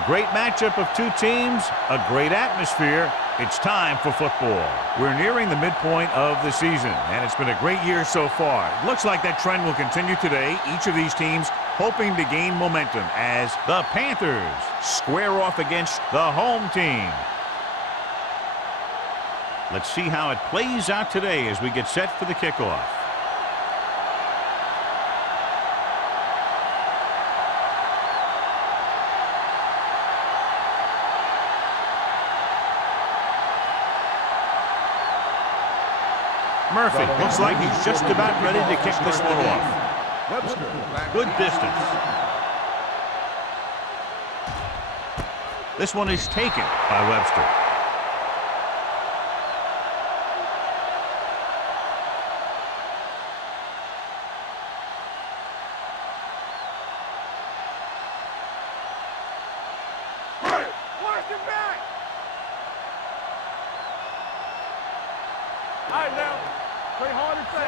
A great matchup of two teams, a great atmosphere. It's time for football. We're nearing the midpoint of the season, and it's been a great year so far. It looks like that trend will continue today. Each of these teams hoping to gain momentum as the Panthers square off against the home team. Let's see how it plays out today as we get set for the kickoff. Murphy looks like he's just about ready to kick this one off. Good distance. This one is taken by Webster.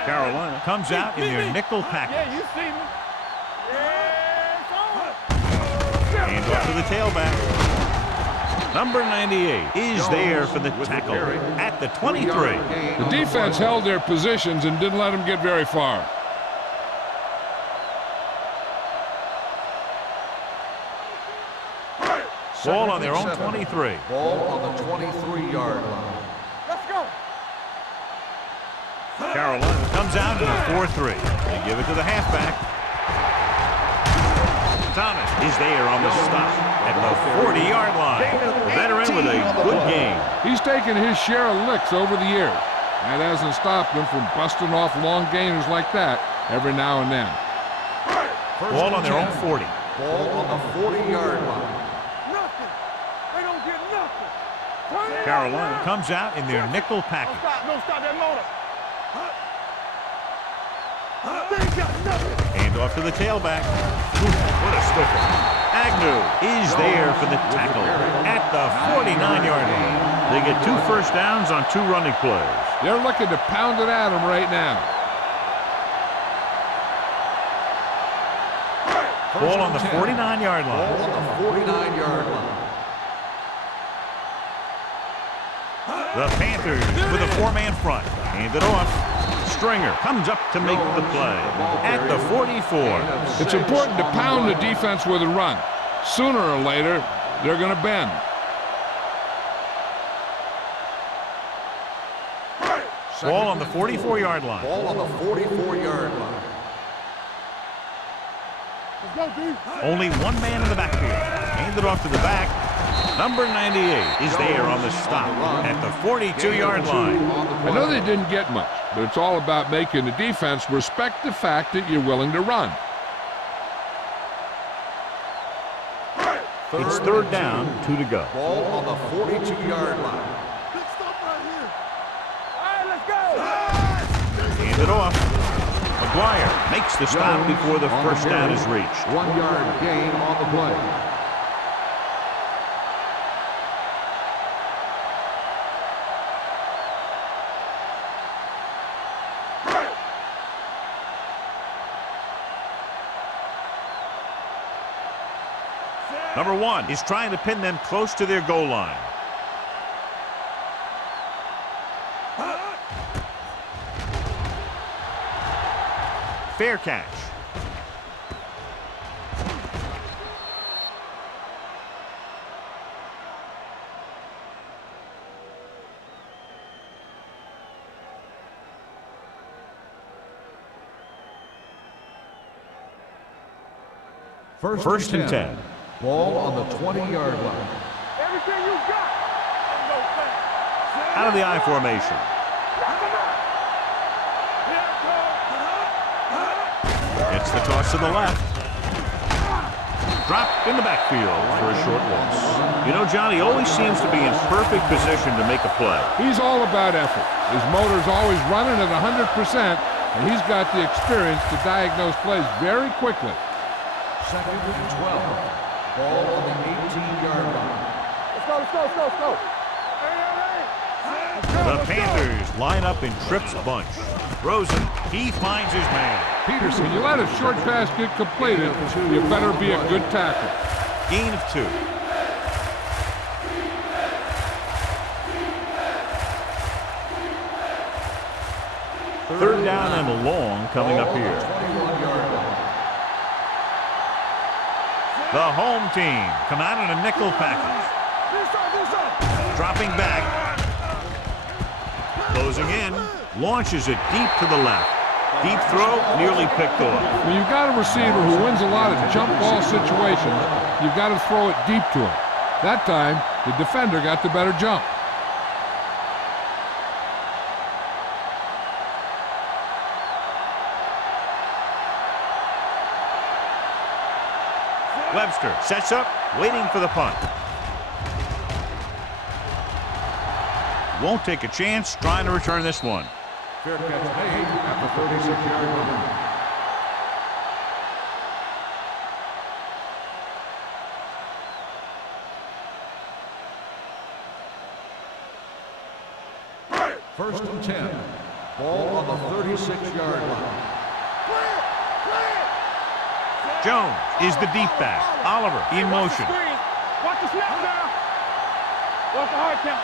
Carolina comes out in their nickel package. Yeah, you see me. And off to the tailback. Number 98 is there for the tackle at the 23. The defense held their positions and didn't let them get very far. Ball on their own 23. Ball on the 23-yard line. Let's go. Carolina comes out in a 4-3. They give it to the halfback. Thomas is there on the stop at the 40-yard line. Veteran with a good game. He's taken his share of licks over the years. That hasn't stopped him from busting off long gainers like that every now and then. Ball on their own 40. Ball on the 40-yard line. Nothing. They don't get nothing. Carolina comes out in their nickel package. Don't stop that motor. They ain't got nothing. And off to the tailback. What a stiffer. Agnew is there for the tackle at the 49-yard line. They get 2 first downs on 2 running plays. They're looking to pound it at him right now. Ball on the 49-yard line. Ball on the 49-yard line. The Panthers with a 4-man front. Hand it off. Stringer comes up to make the play at the 44. It's important to pound the defense with a run. Sooner or later, they're going to bend. Ball on the 44-yard line. Ball on the 44-yard line. Only 1 man in the backfield. Hand it off to the back. Number 98 is there on the stop at the 42-yard line. I know they didn't get much, but it's all about making the defense respect the fact that you're willing to run. It's 3rd down, 2 to go. Ball on the 42-yard line. Big stop right here. All right, let's go. Hand it off. McGuire makes the stop before the first down is reached. 1-yard gain on the play. Number 1 is trying to pin them close to their goal line. Fair catch. First and 10. Ball on the 20-yard line. Everything you got. Out of the I formation. It's the toss to the left. Dropped in the backfield for a short loss. You know, Johnny always seems to be in perfect position to make a play. He's all about effort. His motor's always running at 100%, and he's got the experience to diagnose plays very quickly. 2nd and 12. Ball on the 18-yard line. Let's go. The Panthers line up in Tripp's bunch. Rosen, he finds his man. Peterson, you let a short pass get completed, you better be a good tackle. Gain of 2. Third down and long coming up here. 21-yard line. The home team come out in a nickel package. Dropping back. Closing in. Launches it deep to the left. Deep throw, nearly picked off. When you've got a receiver who wins a lot of jump ball situations, you've got to throw it deep to him. That time, the defender got the better jump. Webster sets up, waiting for the punt. Won't take a chance, trying to return this one. Fair catch made at the 36-yard line. First and 10. Ball on the 36-yard line. Jones is the deep back. Oliver in motion. Watch the snap now. Watch the hard count.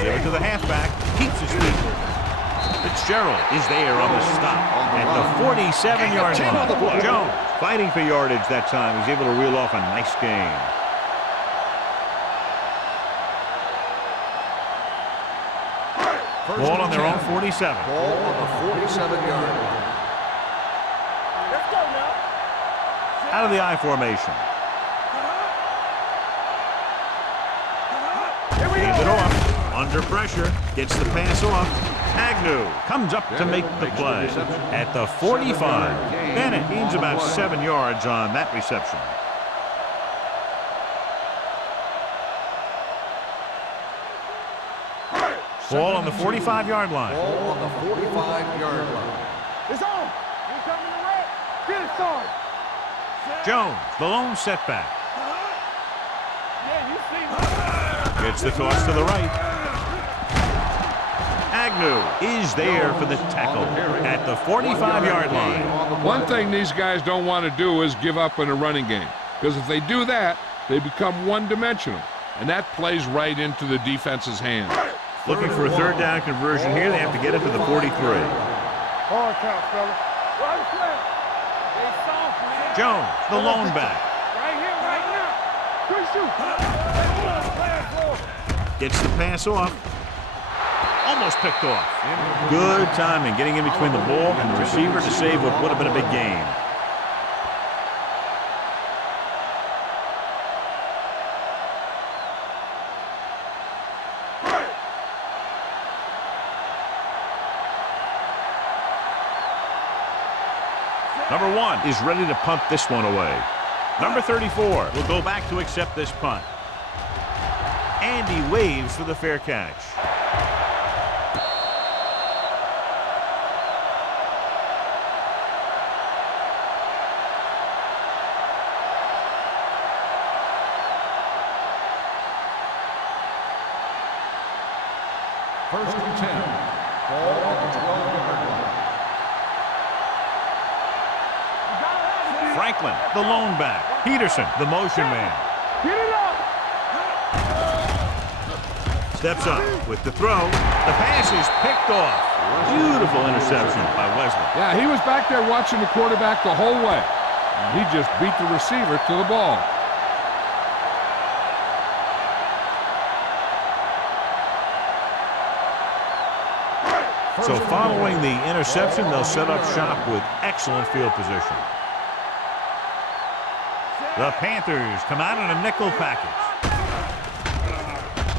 Give it to the halfback. Keeps his feet. Fitzgerald is there on the stop at the 47-yard line. Jones fighting for yardage that time. He's able to reel off a nice gain. Ball on their own 47. Ball on the 47-yard line. Let's go now. Out of the I formation. Leaves it off. Under pressure. Gets the pass off. Agnew comes up to make the play at the 45. Bennett gains about 7 yards on that reception. Ball on the 45-yard line. Ball on the 45-yard line. It's on. He's coming to red. Get it started. Jones, the lone setback. Yeah, you see. Gets the toss to the right. Agnew is there for the tackle at the 45-yard line. One thing these guys don't want to do is give up in a running game, because if they do that, they become one-dimensional, and that plays right into the defense's hands. Looking for a third down conversion here. They have to get it to the 43. Hard count, fella. Right slam. They soft, man. Jones, the lone back. Right here, right now. Quick shoot. Gets the pass off. Almost picked off. Good timing, getting in between the ball and the receiver to save what would have been a big gain. Number 1 is ready to punt this one away. Number 34 will go back to accept this punt. And he waves for the fair catch. First and 10. Ball on the 12-yard line. Franklin, the lone back. Peterson, the motion man. Get it up. Steps up with the throw. The pass is picked off. Beautiful interception by Wesley. Yeah, he was back there watching the quarterback the whole way. He just beat the receiver to the ball. So following the interception, they'll set up shop with excellent field position. The Panthers come out in a nickel package.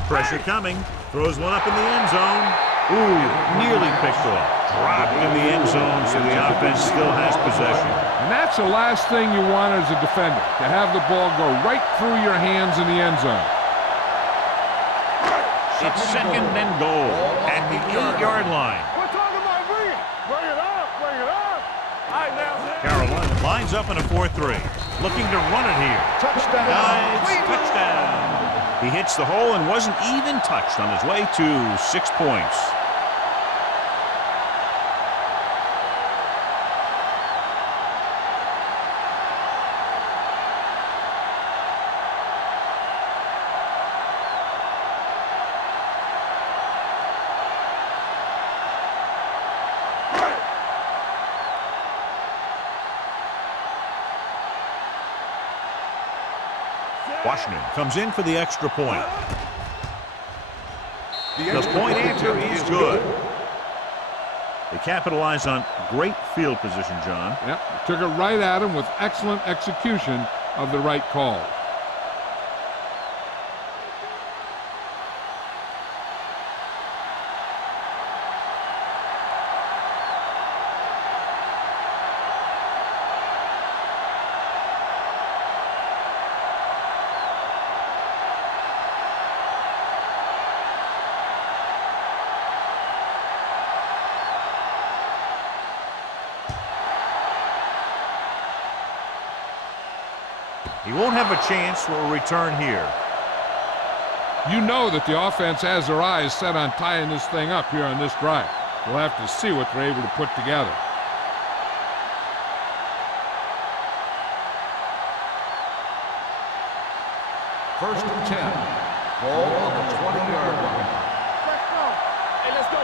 Pressure coming. Throws one up in the end zone. Ooh, nearly picked off. Dropped in the end zone, so the offense still has possession. And that's the last thing you want as a defender, to have the ball go right through your hands in the end zone. It's second and goal at the 8-yard line. We're talking about bring it. Bring it up. Bring it up. All right, now. Carolina lines up in a 4-3. Looking to run it here. Touchdown. Dives, touchdown. He hits the hole and wasn't even touched on his way to 6 points. Washington comes in for the extra point. The point answer is good. They capitalize on great field position, John. Yep, took it right at him with excellent execution of the right call. He won't have a chance for a return here. You know that the offense has their eyes set on tying this thing up here on this drive. We'll have to see what they're able to put together. First and 10. Ball on the 20-yard line. Let's go. Hey, let's go.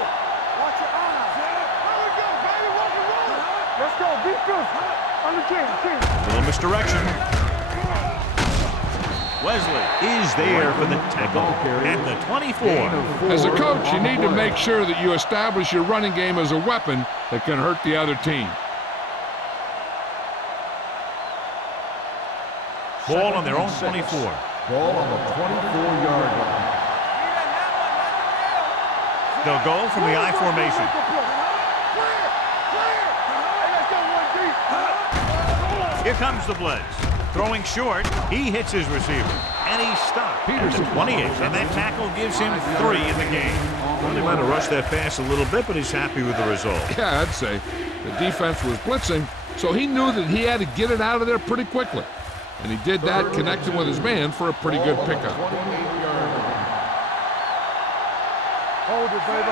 Watch your eyes. Here we go, baby. Walk and roll. Let's go. Beat this. On the team. Little misdirection. Wesley is there for the tackle at the 24. As a coach, you need to make sure that you establish your running game as a weapon that can hurt the other team. Ball on their own 24. Ball on the 24-yard line. They'll go from the I formation. Here comes the blitz. Throwing short, he hits his receiver, and he's stopped at the 28, and that tackle gives him 3 in the game. Well, he might have rushed that pass a little bit, but he's happy with the result. Yeah, I'd say. The defense was blitzing, so he knew that he had to get it out of there pretty quickly. And he did that, connecting with his man for a pretty good pickup.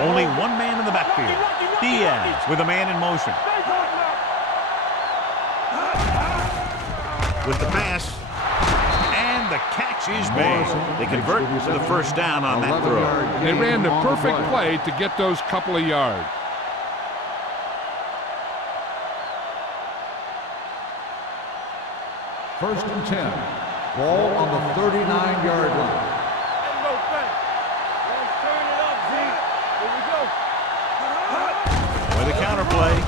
Only one man in the backfield. Diaz with a man in motion. With the pass, and the catch is made. They convert to the first down on that throw. They ran the perfect play to get those couple of yards. First and 10. Ball on the 39-yard line. With the counter play.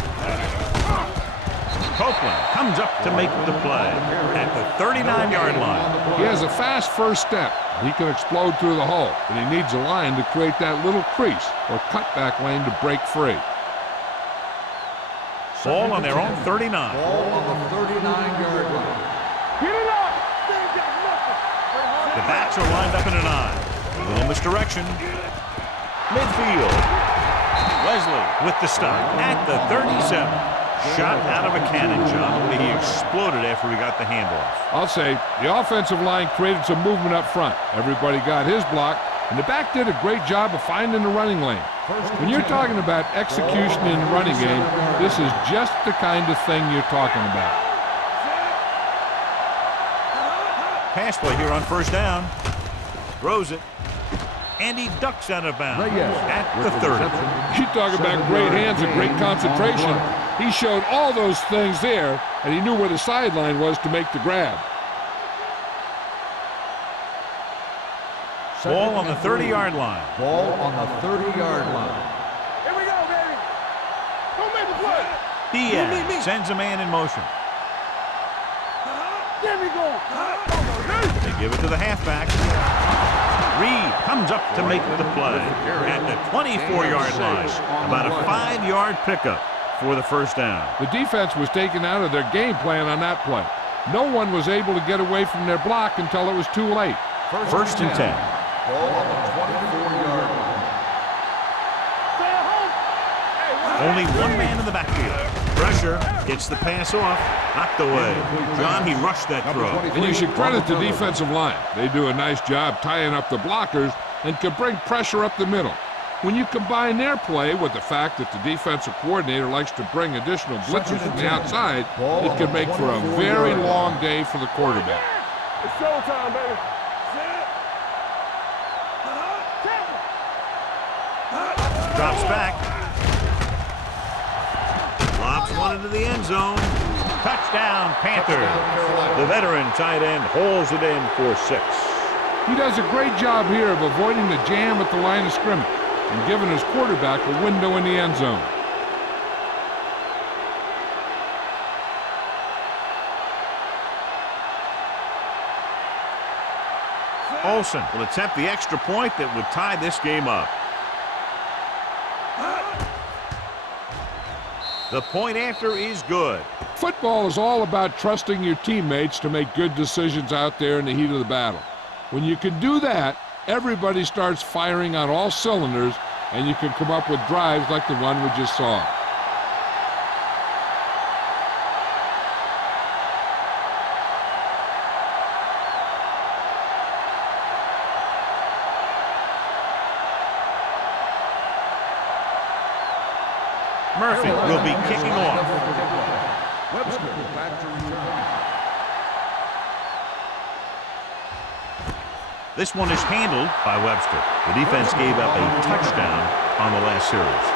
Copeland comes up to make the play at the 39-yard line. He has a fast first step. He can explode through the hole, but he needs a line to create that little crease or cutback lane to break free. Ball on their own 39. Ball on the 39-yard line. Get it up. The backs are lined up in an I. A little misdirection. Midfield. Wesley with the stop at the 37. Shot out of a cannon, John. He exploded after he got the handoff. I'll say the offensive line created some movement up front. Everybody got his block, and the back did a great job of finding the running lane. When you're talking about execution in the running game, this is just the kind of thing you're talking about. Pass play here on first down. Throws it. And he ducks out of bounds at the 30. You talk about great hands and great concentration. He showed all those things there, and he knew where the sideline was to make the grab. Ball on the 30-yard line. Ball on the 30-yard line. Here we go, baby. Don't make the play. Diaz sends a man in motion. There we go. They give it to the halfback. Reed comes up to make the play at the 24-yard line. About a 5-yard pickup for the first down. The defense was taken out of their game plan on that play. No one was able to get away from their block until it was too late. First and 10. Ball on the 24-yard line. Only one man in the backfield. Pressure gets the pass off. Knocked away. John, he rushed that throw. And you should credit the defensive line. They do a nice job tying up the blockers and can bring pressure up the middle. When you combine their play with the fact that the defensive coordinator likes to bring additional blitzers from the outside, it can make for a very long day for the quarterback. It's showtime, baby. Drops back. Lobs one into the end zone. Touchdown, Panthers. The veteran tight end hauls it in for 6. He does a great job here of avoiding the jam at the line of scrimmage and giving his quarterback a window in the end zone. Olsen will attempt the extra point that would tie this game up. The point after is good. Football is all about trusting your teammates to make good decisions out there in the heat of the battle. When you can do that, everybody starts firing on all cylinders, and you can come up with drives like the one we just saw. Murphy will be kicking off. Webster back to return. This one is handled by Webster. The defense gave up a touchdown on the last series.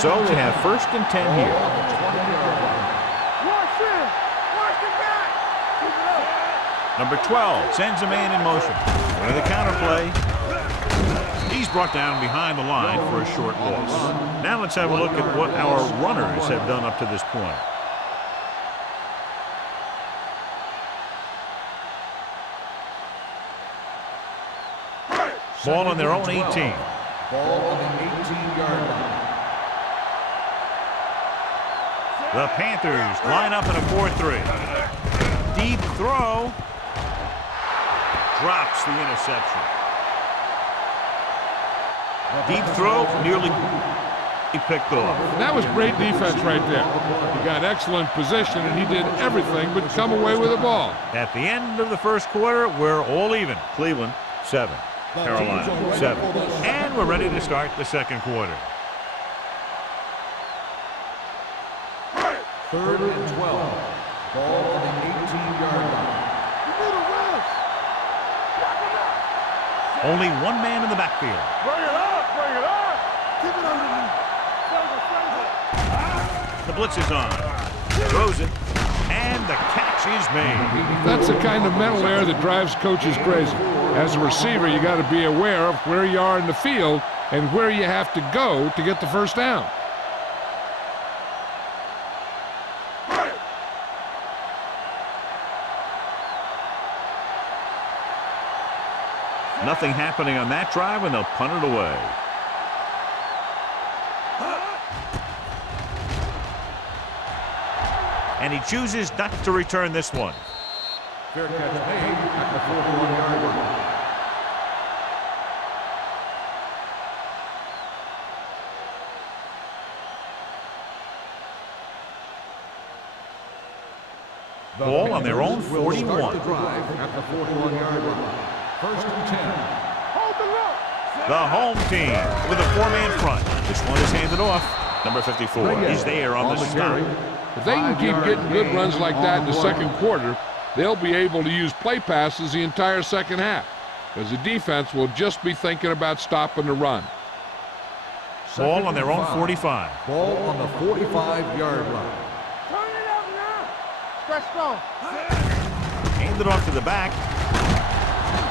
So we have 1st and 10 here. Number 12 sends a man in motion. With the counter play. He's brought down behind the line for a short loss. Now let's have a look at what our runners have done up to this point. Ball on their own 18. Ball on the 18-yard line. The Panthers line up in a 4-3. Deep throw. Drops the interception. Deep throw nearly picked off. That was great defense right there. He got excellent position, and he did everything but come away with the ball. At the end of the first quarter, we're all even. Cleveland 7, Carolina 7. And we're ready to start the second quarter. 3rd and 12. Ball on the 18-yard line. Only one man in the backfield. Bring it up, bring it up. Keep it underneath. The blitz is on. Throws it. And the catch is made. That's the kind of mental error that drives coaches crazy. As a receiver, you got to be aware of where you are in the field and where you have to go to get the first down. Nothing happening on that drive, and they'll punt it away. And he chooses not to return this one. Fair catch made at the 41-yard line. Ball on their own 41. Will start the drive at the 41-yard line. 1st and 10. The home team with a 4-man front. This one is handed off. Number 54 is there on the stop. If they can keep getting good runs like that in the second quarter, they'll be able to use play passes the entire second half, because the defense will just be thinking about stopping the run. Ball on their own 45. Ball on the 45-yard line. Turn it up now. Stretch on. Handed off to the back.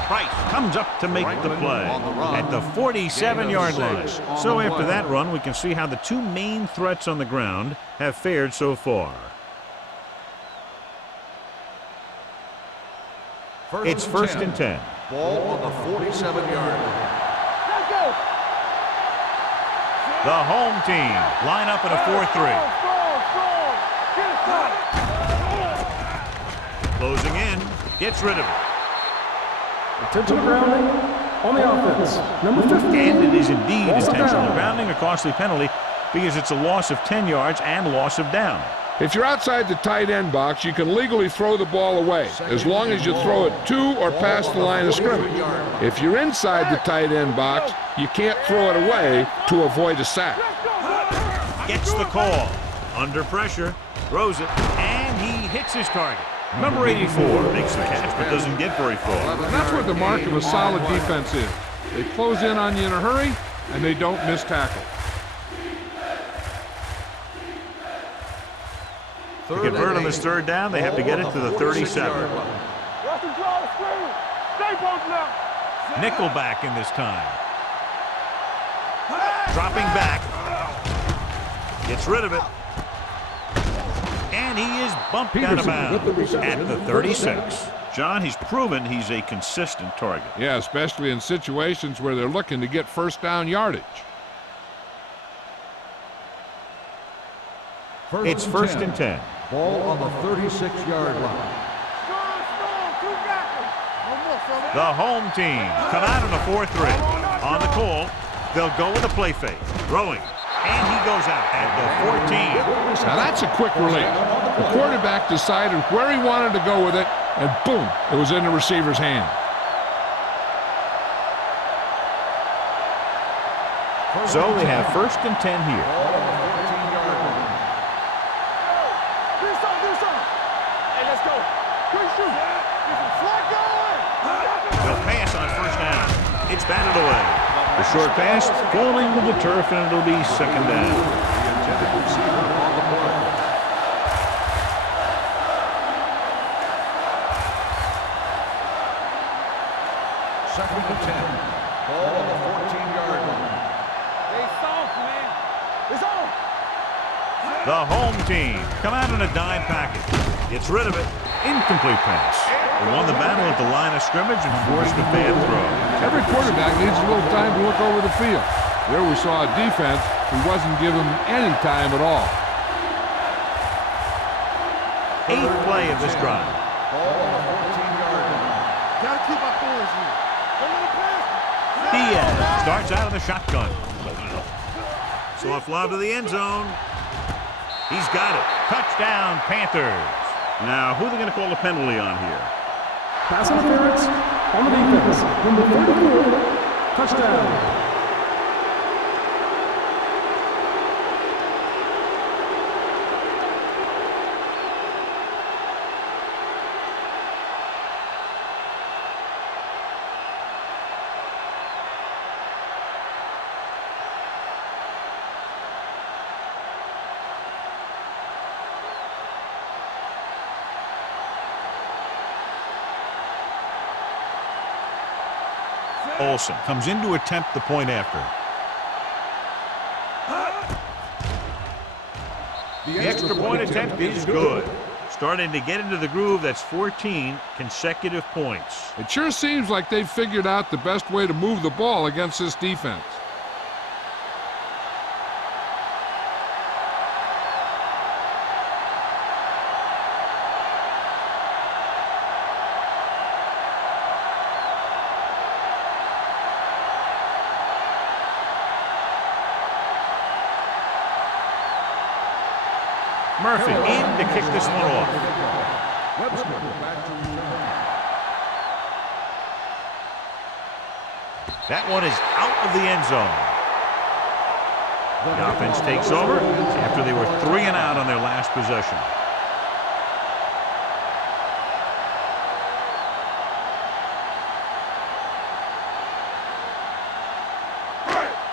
Price comes up to make the play at the 47-yard line. So after that run, we can see how the two main threats on the ground have fared so far. It's 1st and 10. Ball on the 47-yard line. Let's go. The home team line up in a 4-3. Get it, Closing in, gets rid of it. Intentional grounding on the offense. Number 15. And it is indeed intentional grounding, a costly penalty, because it's a loss of 10 yards and loss of down. If you're outside the tight end box, you can legally throw the ball away, as long as you throw it to or past the line of scrimmage. If you're inside the tight end box, you can't throw it away to avoid a sack. Gets the call. Under pressure, throws it, and he hits his target. Number 84 makes the catch but doesn't get very far. And that's what the mark of a solid defense is. They close in on you in a hurry, and they don't miss tackle. To convert on this third down, they have to get it to the 37. Nickelback in this time. Dropping back. Gets rid of it. And he is bumped out of bounds at the 36. John, he's proven he's a consistent target. Yeah, especially in situations where they're looking to get first down yardage. It's first and 10. Ball on the 36-yard line. The home team come out on a 4-3. On the call, they'll go with a play fake. Throwing. And he goes out at the 14. Now that's a quick release. The quarterback decided where he wanted to go with it, and boom, it was in the receiver's hand. So they have first and 10 here. They'll pass on first down. It's batted away. The short pass falling to the turf, and it'll be second down. Second and 10. Ball on the 14-yard line. The home team come out in a dime package. Gets rid of it. Incomplete pass. They won the battle at the line of scrimmage and forced a bad throw. Every quarterback needs a little time to look over the field. There we saw a defense who wasn't given any time at all. 8th play of this drive. Ball on the 14-yard line. Gotta keep our boys here. Diaz starts out of the shotgun. Soft lob to the end zone. He's got it. Touchdown, Panthers. Now, who are they going to call the penalty on here? Pass interference on the defense. Number 34, touchdown. Olsen comes in to attempt the point after. The extra point attempt is good. Starting to get into the groove. That's 14 consecutive points. It sure seems like they've figured out the best way to move the ball against this defense. Murphy in to kick this one off. That one is out of the end zone. The offense takes over after they were 3 and out on their last possession.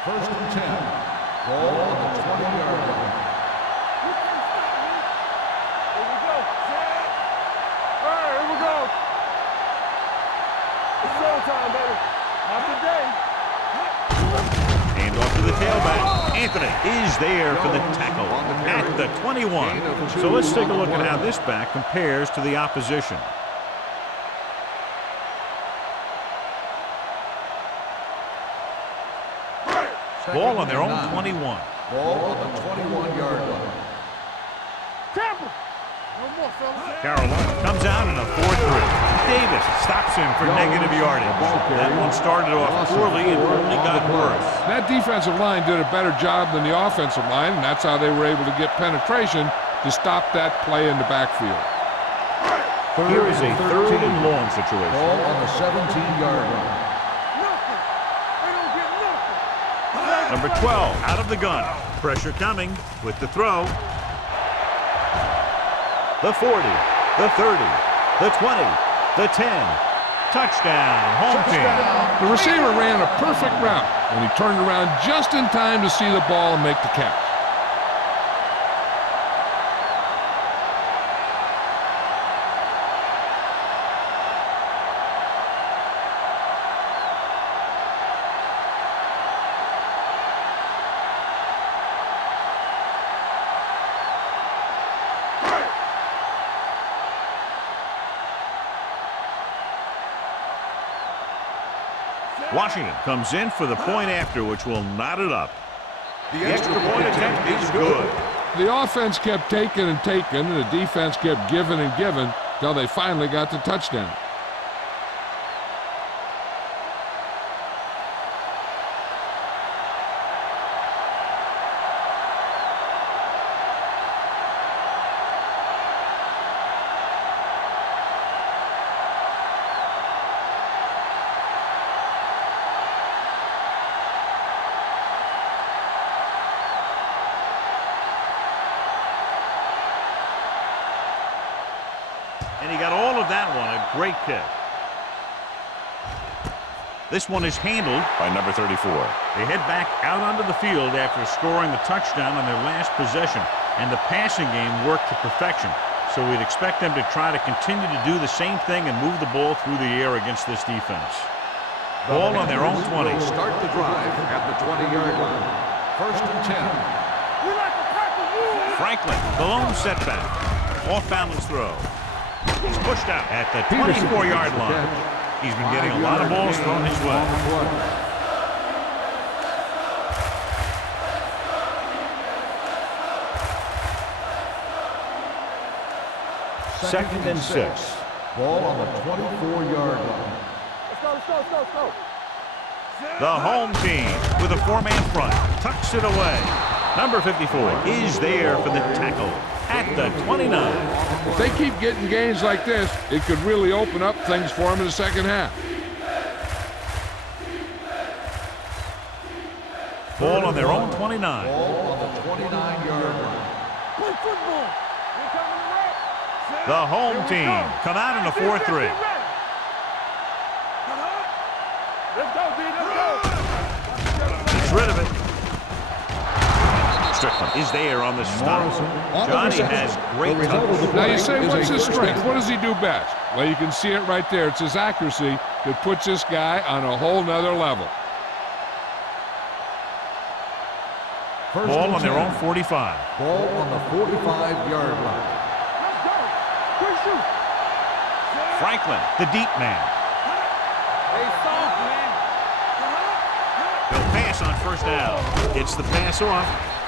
First and 10. Ball on the 20-yard line. Hand off to the tailback. Anthony is there for the tackle at the 21. So let's take a look at how this back compares to the opposition. Ball on their own 21. Ball on the 21-yard line. Carolina comes out in a 4-3. Davis stops him for negative yardage. That one started off poorly and only got worse. That defensive line did a better job than the offensive line, and that's how they were able to get penetration to stop that play in the backfield. Here is a 3rd and long situation. Ball on the 17-yard line. Number 12 out of the gun. Pressure coming with the throw. The 40. the 30, the 20, the 10. Touchdown, home team. The receiver ran a perfect route, and he turned around just in time to see the ball and make the catch. Washington comes in for the point after, which will knot it up. The extra point attempt is good. The offense kept taking and taking, and the defense kept giving and giving until they finally got the touchdown. And he got all of that one. A great kick. This one is handled by number 34. They head back out onto the field after scoring the touchdown on their last possession. And the passing game worked to perfection. So we'd expect them to try to continue to do the same thing and move the ball through the air against this defense. Ball on their own 20. Start the drive at the 20-yard line. First and 10. We like to tackle you. Franklin, the lone setback. Off-balance throw. He's pushed out at the 24-yard line. He's been getting a lot of balls thrown his way. Second and 6. Ball on the 24-yard line. Let's go. The home team with a four-man front tucks it away. Number 54 is there for the tackle at the 29. If they keep getting gains like this, it could really open up things for them in the second half. Ball on their own 29. Ball on the 29-yard line. Play football. Here coming the red. The home team come out in a 4-3. Let's go, D. Let's go. Gets rid of it. Strickland is there on the stop. Johnny has great touch. Now you say, what's his strength? What does he do best? Well, you can see it right there. It's his accuracy that puts this guy on a whole nother level. Ball on their own 45. Ball on the 45-yard line. Let's go. Quick shoot. Franklin, the deep man. Hey, soft, man. They'll pass on first down. It's the pass off.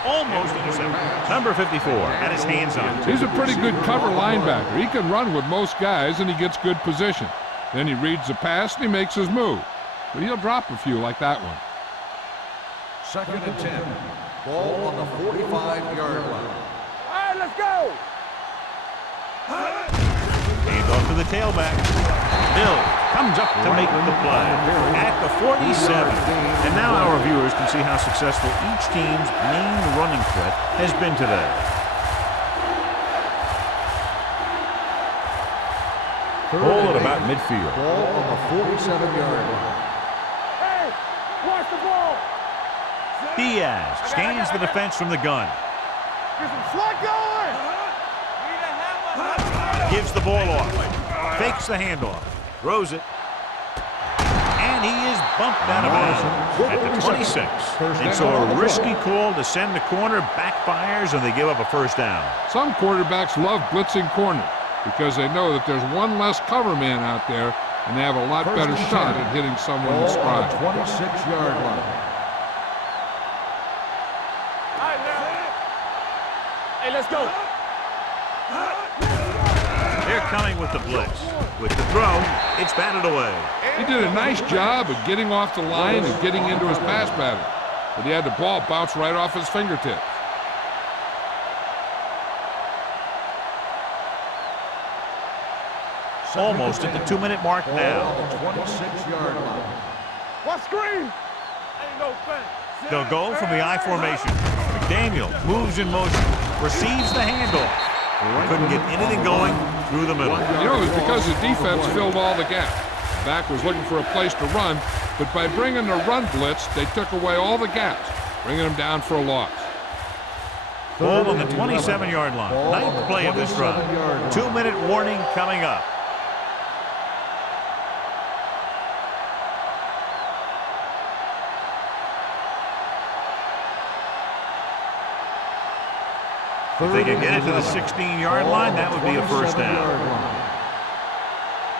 Almost intercepted. Number 54 had his hands on it. He's a pretty good cover linebacker. He can run with most guys, and he gets good position. Then he reads the pass, and he makes his move. But he'll drop a few like that one. Second and 10. Ball on the 45-yard line. All right, let's go. Hand off to the tailback. Bill comes up to make the play at the 47. And now our viewers can see how successful each team's main running threat has been today. Ball at about midfield. Ball on the 47-yard line. Hey, watch the ball. Diaz scans the defense from the gun. Get some slot going. Gives the ball off. Fakes the handoff. Throws it. And he is bumped out of bounds at the 26. And so a risky call to send the corner backfires, and they give up a first down. Some quarterbacks love blitzing corners because they know that there's one less cover man out there, and they have a lot better shot at hitting someone in Ball on stride. the 26-yard line. All right, now. Hey, let's go. They're coming with the blitz. With the throw, it's batted away. He did a nice job of getting off the line and getting into his pass pattern, but he had the ball bounce right off his fingertips. Almost at the 2-minute mark Ball now. on the 26-yard line. What screen? Ain't no thing. They'll go from the I formation. McDaniel moves in motion. Receives the handoff. Couldn't get anything going through the middle. You know, it was because the defense filled all the gaps. The back was looking for a place to run, but by bringing the run blitz, they took away all the gaps, bringing them down for a loss. Ball on the 27-yard line. Ninth play of this drive. 2-minute warning coming up. If they can get it to the 16-yard line, that would be a first down.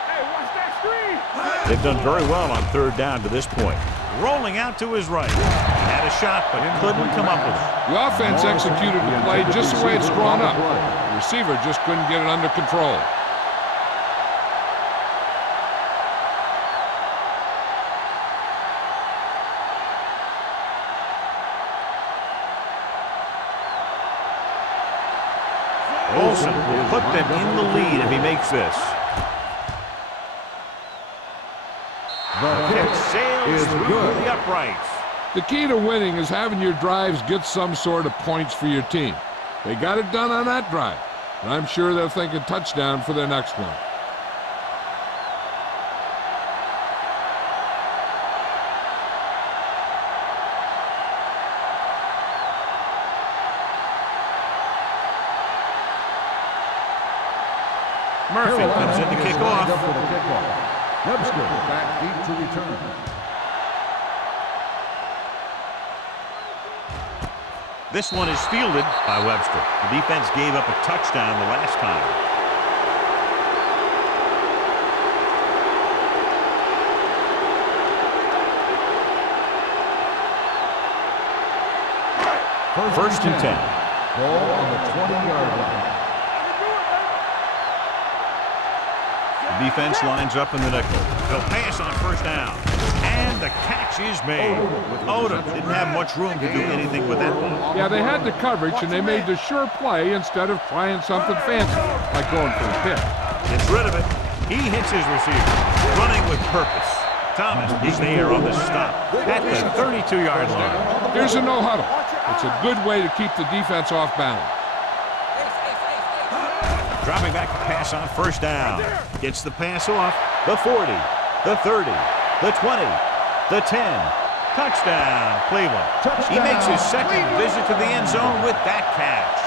Hey, watch that screen. They've done very well on third down to this point. Rolling out to his right. Had a shot, but couldn't come up with it. The offense executed the play just the way it's drawn up. The receiver just couldn't get it under control. Olsen will put them in the lead if he makes this. The kick sails through the uprights. The key to winning is having your drives get some sort of points for your team. They got it done on that drive, and I'm sure they're thinking touchdown for their next one. Murphy comes in to kick off. Webster back deep to return. This one is fielded by Webster. The defense gave up a touchdown the last time. First and 10. Ball on the 20-yard line. The defense lines up in the nickel. They'll pass on first down. And the catch is made. Odom didn't have much room to do anything with that ball. Yeah, they had the coverage, and they made the sure play instead of trying something fancy, like going for the pick. Gets rid of it. He hits his receiver. Running with purpose. Thomas is there on the stop at the 32-yard line. Here's a no-huddle. It's a good way to keep the defense off balance. Dropping back to pass on first down. Gets the pass off. The 40, the 30, the 20, the 10. Touchdown, Cleveland. He makes his second visit to the end zone with that catch.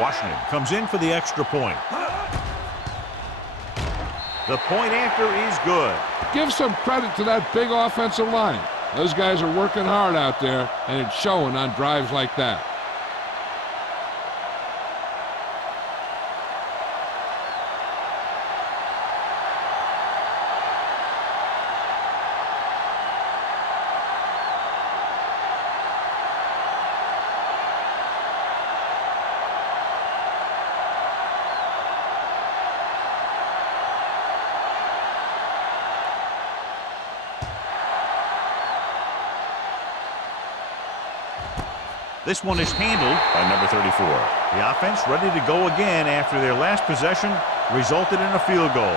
Washington comes in for the extra point. The point after is good. Give some credit to that big offensive line. Those guys are working hard out there, and it's showing on drives like that. This one is handled by number 34. The offense ready to go again after their last possession resulted in a field goal.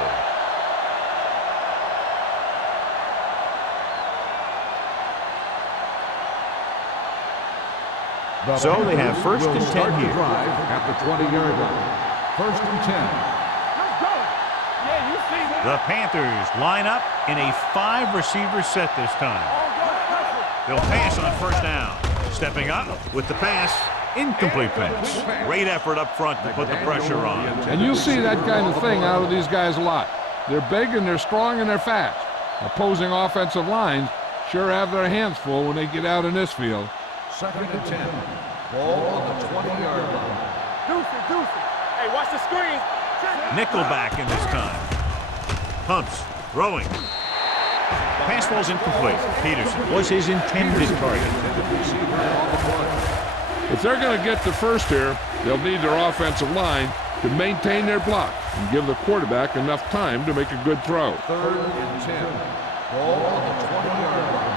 So they have first and 10 here. At the 20-yard line. First and 10. Let's go. Yeah, you see that. The Panthers line up in a 5-receiver set this time. They'll pass on first down. Stepping up with the pass, incomplete pass. Great effort up front to put the pressure on. And you'll see that kind of thing out of these guys a lot. They're big and they're strong and they're fast. Opposing offensive lines sure have their hands full when they get out in this field. Second and 10. Ball on the 20-yard line. Deuce. Hey, watch the screen. Nickelback in this time. Pumps, throwing. Pass ball's incomplete. Peterson was his intended target. If they're going to get the first here, they'll need their offensive line to maintain their block and give the quarterback enough time to make a good throw. Third and 10. Ball on the 20-yard line.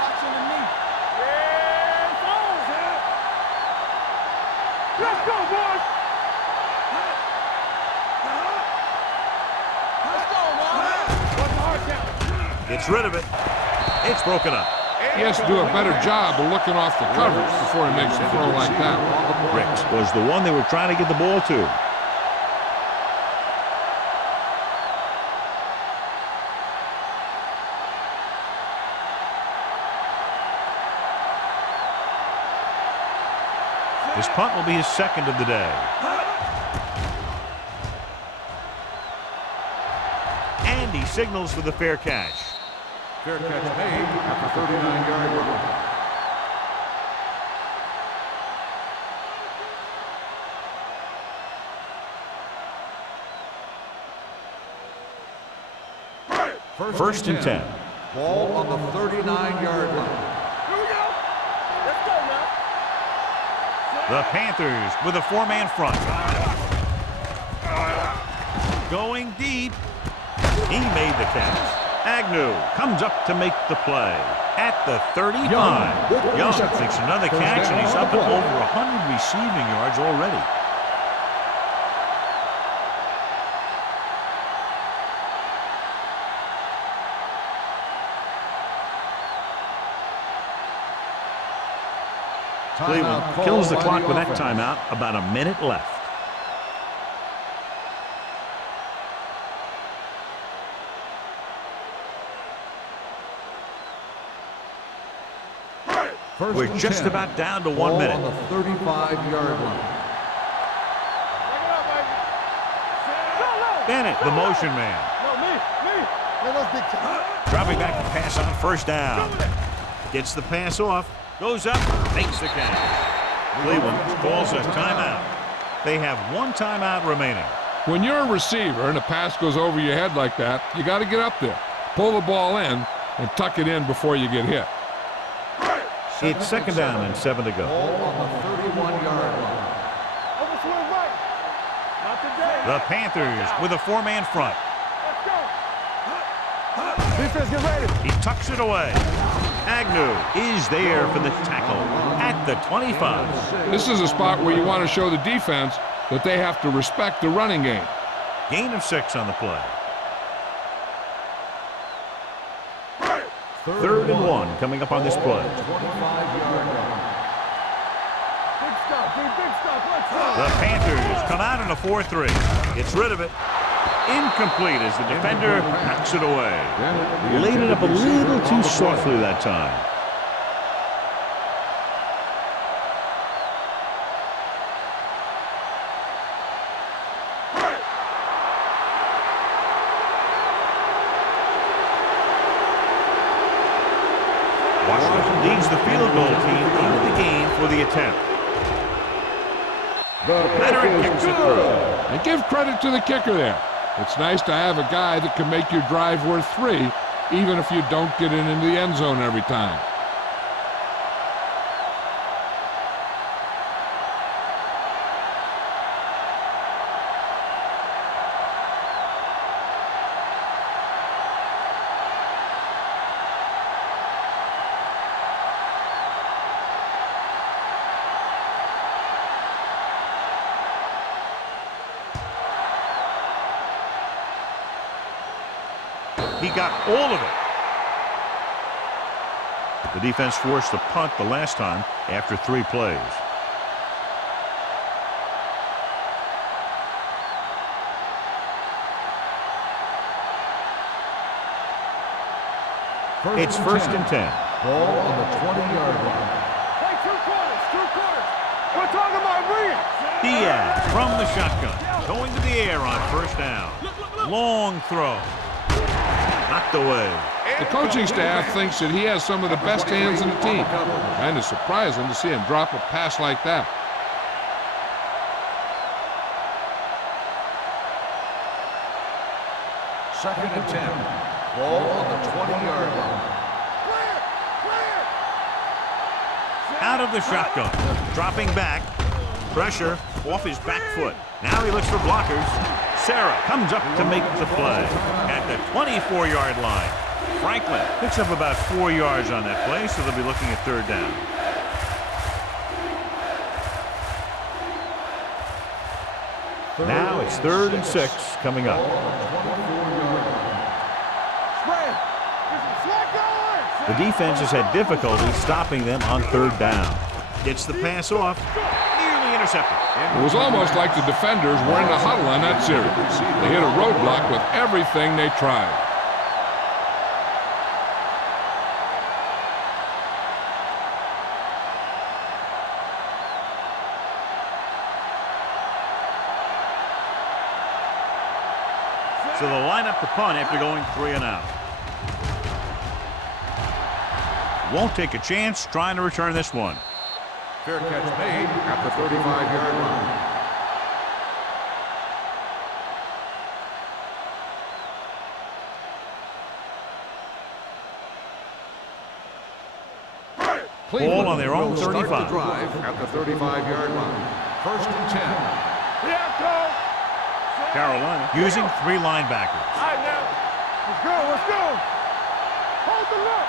Watching the knee. Yeah, it's on. Let's go, boys. Let's go, man. What's the hard count? Gets rid of it. It's broken up. He has to do a better job of looking off the coverage before he makes a throw like that. Ricks was the one they were trying to get the ball to. This punt will be his second of the day. And he signals for the fair catch. Fair catch made at the 39-yard line. First and 10. Ball on the 39-yard line. Here we go. Let's go, man. The Panthers with a four-man front. Going deep. He made the catch. Agnew comes up to make the play at the 35. Young takes another catch, and he's up at over 100 receiving yards already. Cleveland kills the clock with that timeout. About a minute left. We're just about down to 1 minute. On the 35-yard line. Back it up, baby. Go, go. Bennett, the motion man. No, me. Man, that's big time. Dropping back to pass on first down. Gets the pass off. Goes up. Makes the catch. Cleveland calls a timeout. They have one timeout remaining. When you're a receiver and a pass goes over your head like that, you got to get up there, pull the ball in, and tuck it in before you get hit. It's second down and 7 to go. Ball on the 31-yard line. Overswing right. Not today. The Panthers with a four-man front. Let's go. Defense, get ready. He tucks it away. Agnew is there for the tackle at the 25. This is a spot where you want to show the defense that they have to respect the running game. Gain of 6 on the play. Third and 1 coming up on this play. 25-yard line. Big stop, dude. Big stop. Let's go. The Panthers come out in a 4-3. Gets rid of it. Incomplete as the defender knocks it away. Laid it up a little too softly that time. Washington leads the field goal team into the game for the attempt. Leonard kicks it through. And give credit to the kicker there. It's nice to have a guy that can make your drive worth 3, even if you don't get it into the end zone every time. He got all of it. The defense forced the punt the last time after 3 plays. It's first and 10. Ball on the 20-yard line. Hey, two quarters. We're talking about real. Diaz from the shotgun. Going to the air on first down. Long throw. Knocked away. The coaching staff thinks that he has some of the best hands in the team. Kind of surprising to see him drop a pass like that. Second and 10. Ball on the 20-yard line. Out of the shotgun. Dropping back. Pressure off his back foot. Now he looks for blockers. Sarah comes up to make the play at the 24-yard line. Franklin picks up about 4 yards on that play, so they'll be looking at third down. Now it's 3rd and 6 coming up. The defense has had difficulty stopping them on 3rd down. Gets the pass off. Nearly intercepted. It was almost like the defenders were in the huddle on that series. They hit a roadblock with everything they tried. So they'll line up the punt after going 3 and out. Won't take a chance trying to return this one. Fair catch made at the 35-yard line. Ball on their own will start 35. the drive at the 35-yard line. 1st and 10. Carolina using 3 linebackers. All right, now. Let's go, let's go. Hold the look.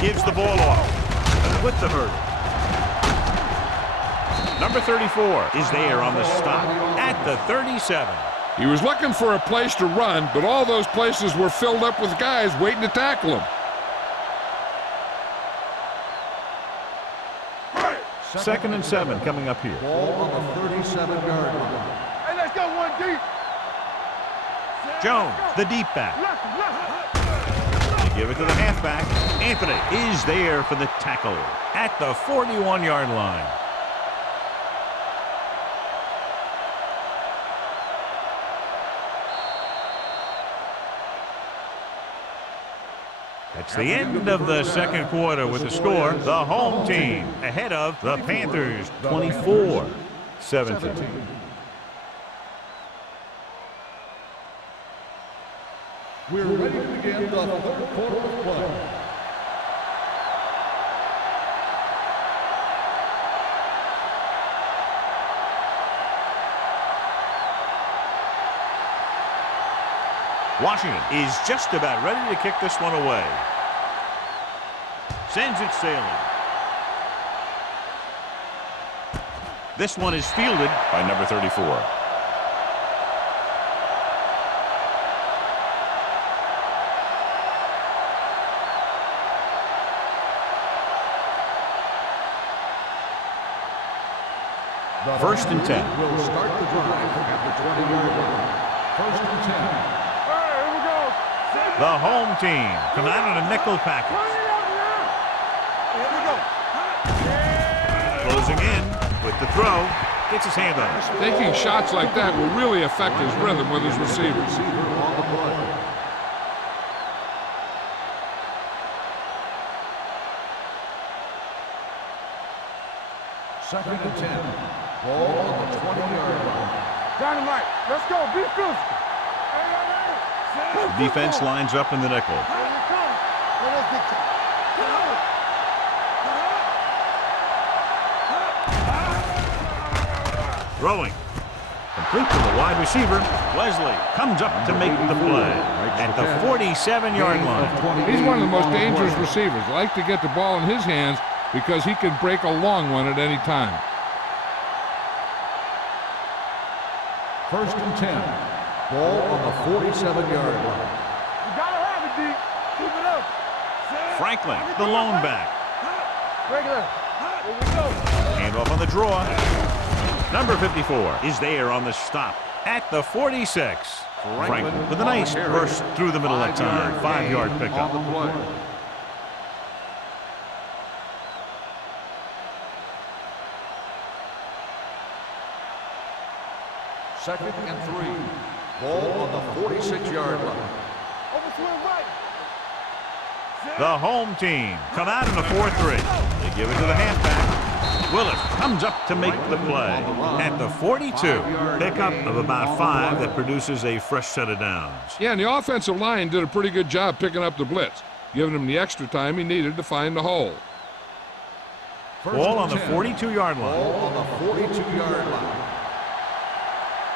Gives the ball off with the hurdle. Number 34 is there on the stop at the 37. He was looking for a place to run, but all those places were filled up with guys waiting to tackle him. 2nd and 7 coming up here. Ball on the 37-yard line. Hey, let's go one deep. Jones, the deep back. They give it to the halfback. Anthony is there for the tackle at the 41-yard line. That's the end of the 2nd quarter with the score. The home team ahead of the Panthers 24-17. We're ready to begin the 3rd quarter of play. Washington is just about ready to kick this one away. Sends it sailing. This one is fielded by number 34. First and 10. Will start the drive at the 20-yard line. 1st and 10. All right, here we go. The home team come out on a nickel package. Here we go. Closing in with the throw. Gets his hand on it. Taking shots like that will really affect his rhythm with his receivers. Receiver on the play. Second and 10. Ball on the 20-yard line. Dynamite. Let's go. Be physical. The defense lines up in the nickel. Here we come. Let's get you. Throwing. Complete to the wide receiver. Wesley comes up to make the play at the 47-yard line. He's one of the most dangerous receivers. Like to get the ball in his hands because he can break a long one at any time. 1st and 10. Ball on the 47-yard line. You gotta have it, D. Keep it up. Franklin, the lone back. Regular. Here we go. Hand off on the draw. Number 54 is there on the stop at the 46. Franklin with a nice burst through the middle that time. 5-yard pickup. On the play. Second and 3. Ball on the 46-yard line. Over to the right. The home team come out in a 4-3. They give it to the halfback. Willis comes up to make the play at the 42. Pickup of about 5 that produces a fresh set of downs. Yeah, and the offensive line did a pretty good job picking up the blitz, giving him the extra time he needed to find the hole. Ball on the 42-yard line. Ball on the 42-yard line.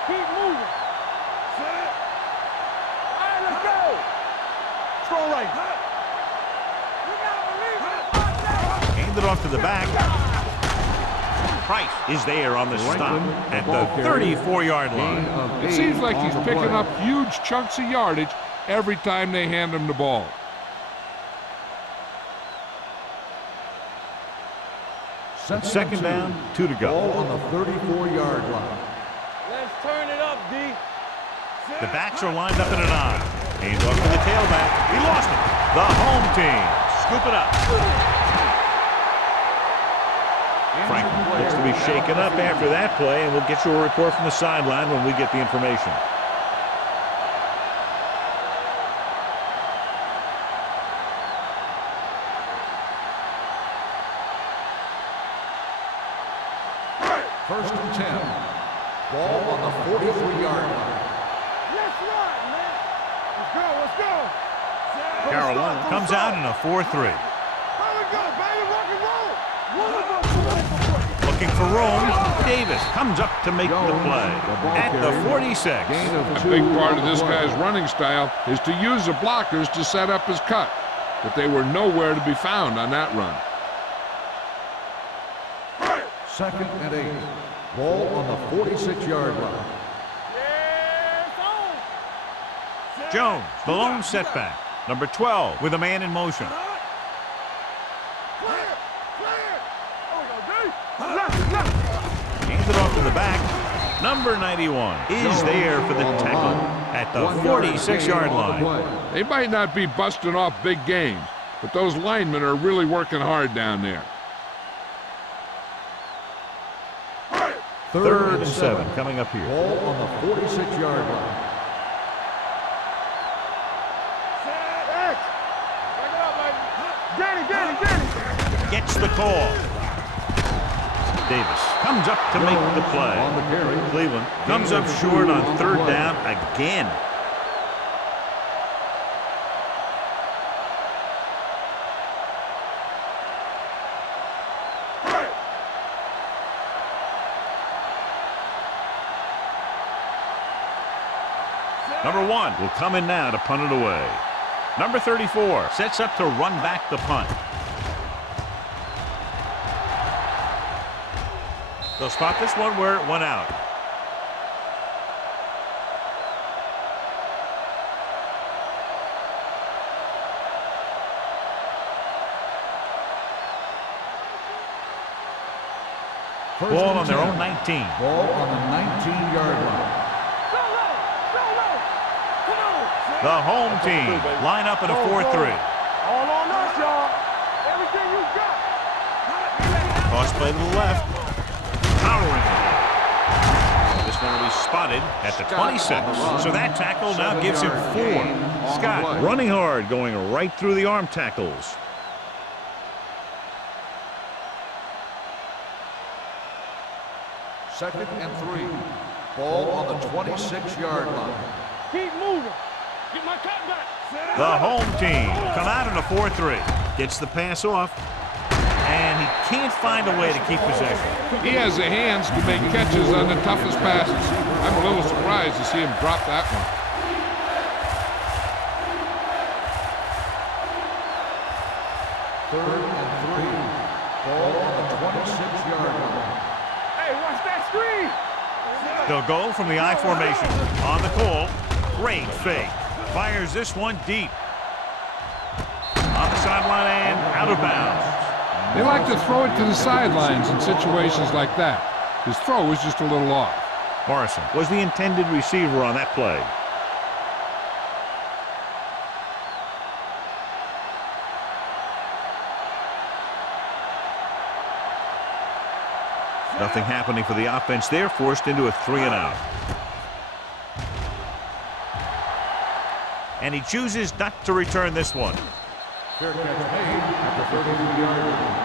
Keep moving. All right, let's go. Handed off to the back. Price is there on the stop at the 34-yard line. It seems like he's picking up huge chunks of yardage every time they hand him the ball. Second down, 2 to go. Ball on the 34-yard line. Let's turn it up, D. The backs are lined up in an I. Hands off to the tailback. He lost it. The home team scoop it up. Frank looks to be shaken up after that play, and we'll get you a report from the sideline when we get the information. First and 10. Ball on the 43-yard line. Let's run, man. Let's go. Carolina comes out in a 4-3. Here we go, baby. Rock and roll. Looking for room. Davis comes up to make the play at the 46. A big part of this guy's running style is to use the blockers to set up his cut, but they were nowhere to be found on that run. Second and 8. Ball on the 46-yard line. Jones, the lone setback. Number 12 with a man in motion. Hands it off to the back. Number 91 is there for the tackle at the 46-yard line. They might not be busting off big games, but those linemen are really working hard down there. Third and 7 coming up here. Ball on the 46-yard line. Gets the call. Davis comes up to make the play. On the carry. Cleveland comes up short on third down again. Number 1 will come in now to punt it away. Number 34 sets up to run back the punt. They'll spot this one where it went out. Ball on their own 19. Ball on the 19-yard line. The home team line up in a 4-3. All on us, y'all. Everything you got. Toss play to the left. Powering it. This one will be spotted at the 26. So that tackle now gives him 4. Scott running hard, going right through the arm tackles. Second and 3. Ball on the 26-yard line. Keep moving. Get my cut back. The home team come out in a 4-3. Gets the pass off. And he can't find a way to keep possession. He has the hands to make catches on the toughest passes. I'm a little surprised to see him drop that one. Third and 3. Ball on the 26-yard line. Hey, watch that screen. They'll go from the I formation. On the call. Great fake. Fires this one deep. On the sideline and out of bounds. They like to throw it to the sidelines in situations like that. His throw was just a little off. Morrison was the intended receiver on that play. Nothing happening for the offense there, forced into a 3-and-out. And he chooses not to return this one. Fair catch made at the 33-yard line.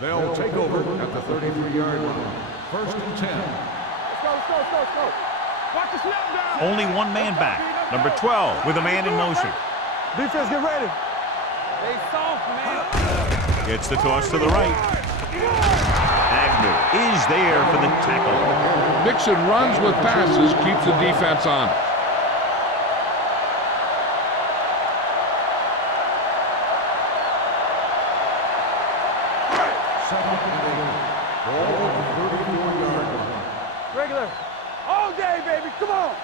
They'll take over at the 33-yard line. First and 10. Let's go. Watch the snap down. Only one man back. Number 12 with a man in motion. Defense, get ready. They soft, man. Gets the toss to the right. Agnew is there for the tackle. Mixing runs with passes keeps the defense honest. Regular. All day, baby. Come on.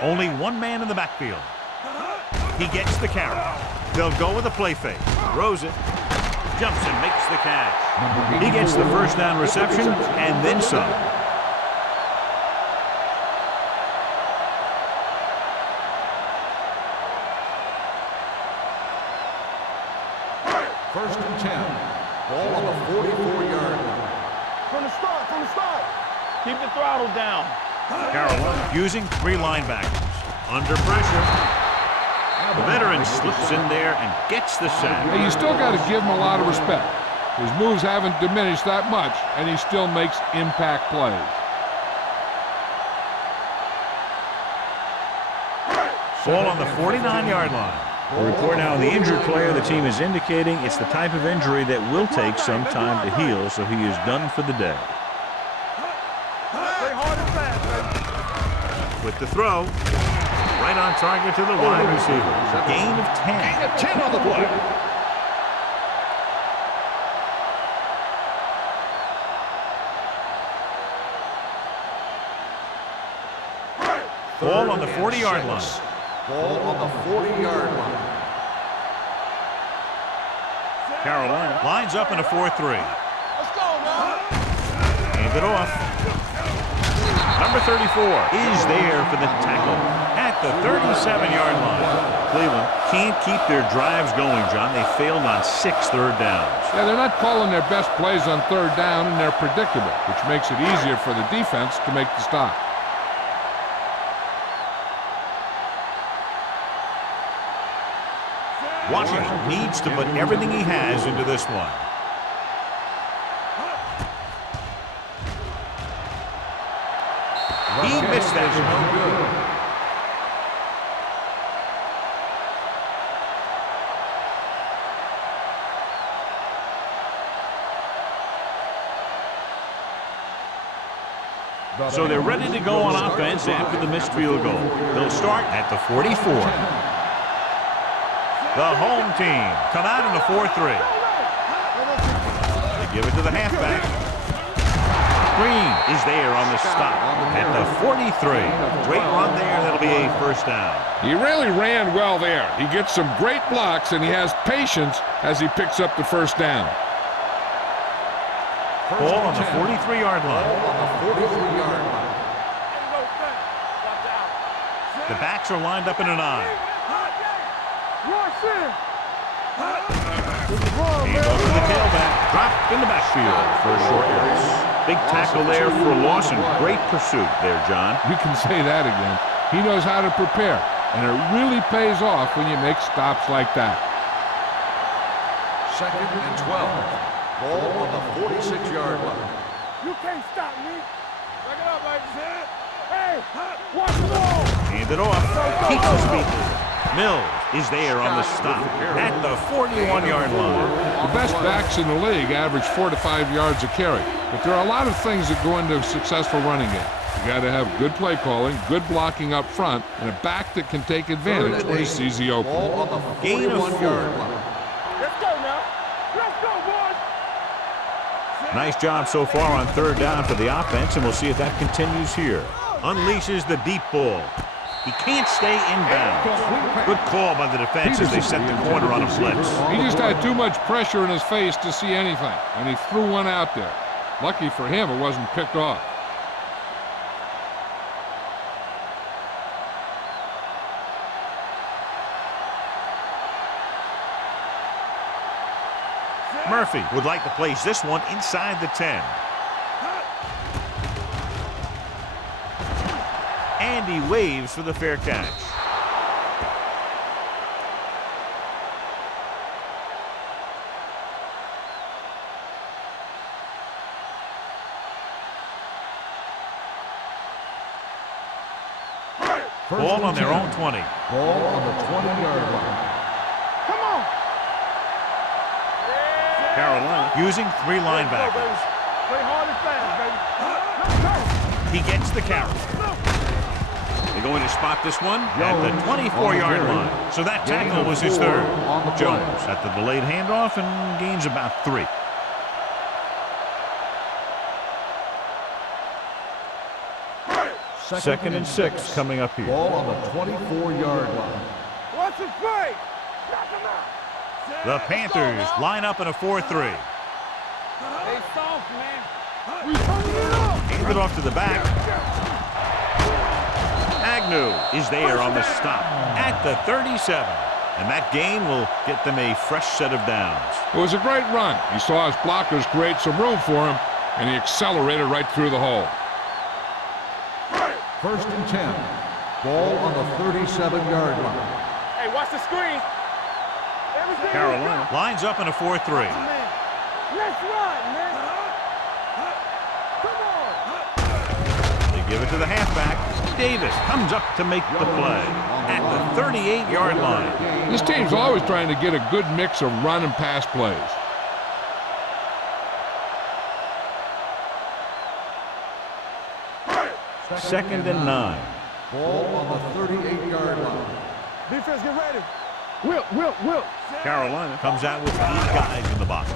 Only one man in the backfield. He gets the carry. They'll go with a play fake. Throws it. Jumps and makes the catch. He gets the first down reception and then some. First and 10. Ball on the 44-yard line. From the start. Keep the throttle down. Carolina using 3 linebackers. Under pressure. The veteran slips in there and gets the sack. Hey, you still got to give him a lot of respect. His moves haven't diminished that much, and he still makes impact plays. Ball on the 49-yard line. A report now on the injured player. The team is indicating it's the type of injury that will take some time to heal, so he is done for the day. Play hard and fast, baby. With the throw. Right on target to the wide receiver. Gain of 10. Gain of 10 on the play. Ball on the 40-yard line. Ball on the 40-yard line. Carolina lines up in a 4-3. Let's go, man. Hand it off. Number 34 is there for the tackle at the 37-yard line. Cleveland can't keep their drives going, John. They failed on 6 third downs. Yeah, they're not calling their best plays on third down, and they're predictable, which makes it easier for the defense to make the stop. Washington needs to put everything he has into this one. He missed that one. So they're ready to go on offense after the missed field goal. They'll start at the 44. The home team come out in a 4-3. They give it to the halfback. Green is there on the stop at the 43. Great run there. That'll be a first down. He really ran well there. He gets some great blocks, and he has patience as he picks up the first down. Ball on the 43-yard line. Ball on the 43-yard line. The backs are lined up in an I. Hand off to the tailback. Dropped in the backfield for a short loss. Big tackle there for Lawson. Great pursuit there, John. You can say that again. He knows how to prepare, and it really pays off when you make stops like that. Second and 12. Ball on the 46-yard line. You can't stop me. Back it up, baby. Hey, watch the ball. Hand it off. Keeps his feet. Mills is there on the stop at the 41-yard line. The best backs in the league average 4 to 5 yards a carry, but there are a lot of things that go into a successful running game. You got to have good play calling, good blocking up front, and a back that can take advantage when he sees the opening. Ball on the Gain of 4. Let's go now. Let's go, boys. Nice job so far on third down for the offense, and we'll see if that continues here. Unleashes the deep ball. He can't stay inbounds. Good call by the defense as they set the corner on a blitz. He just had too much pressure in his face to see anything, and he threw one out there. Lucky for him, it wasn't picked off. Murphy would like to place this one inside the 10. And he waves for the fair catch. Ball on their own 20. Ball on the 20-yard line. Come on. Carolina using 3 linebackers. Play hard and fast, baby. He gets the carry. They're going to spot this one at the 24-yard line. So that tackle was his third. Jones at the delayed handoff and gains about 3. Second and 6 coming up here. Ball on the 24-yard line. Watch his face. The Panthers line up in a 4-3. Hey, soft, man. We turning it up. Hand it off to the back. Agnew is there on the stop at the 37. And that gain will get them a fresh set of downs. It was a great run. He saw his blockers create some room for him, and he accelerated right through the hole. First and 10. Ball on the 37-yard line. Hey, watch the screen. Everything Carolina lines up in a 4-3. Let's run, man. Come on. They give it to the halfback. Davis comes up to make the play at the 38-yard line. This team's always trying to get a good mix of run and pass plays. Second and 9. Ball on the 38-yard line. Defense, get ready. Whip. Carolina comes out with 8 guys in the box.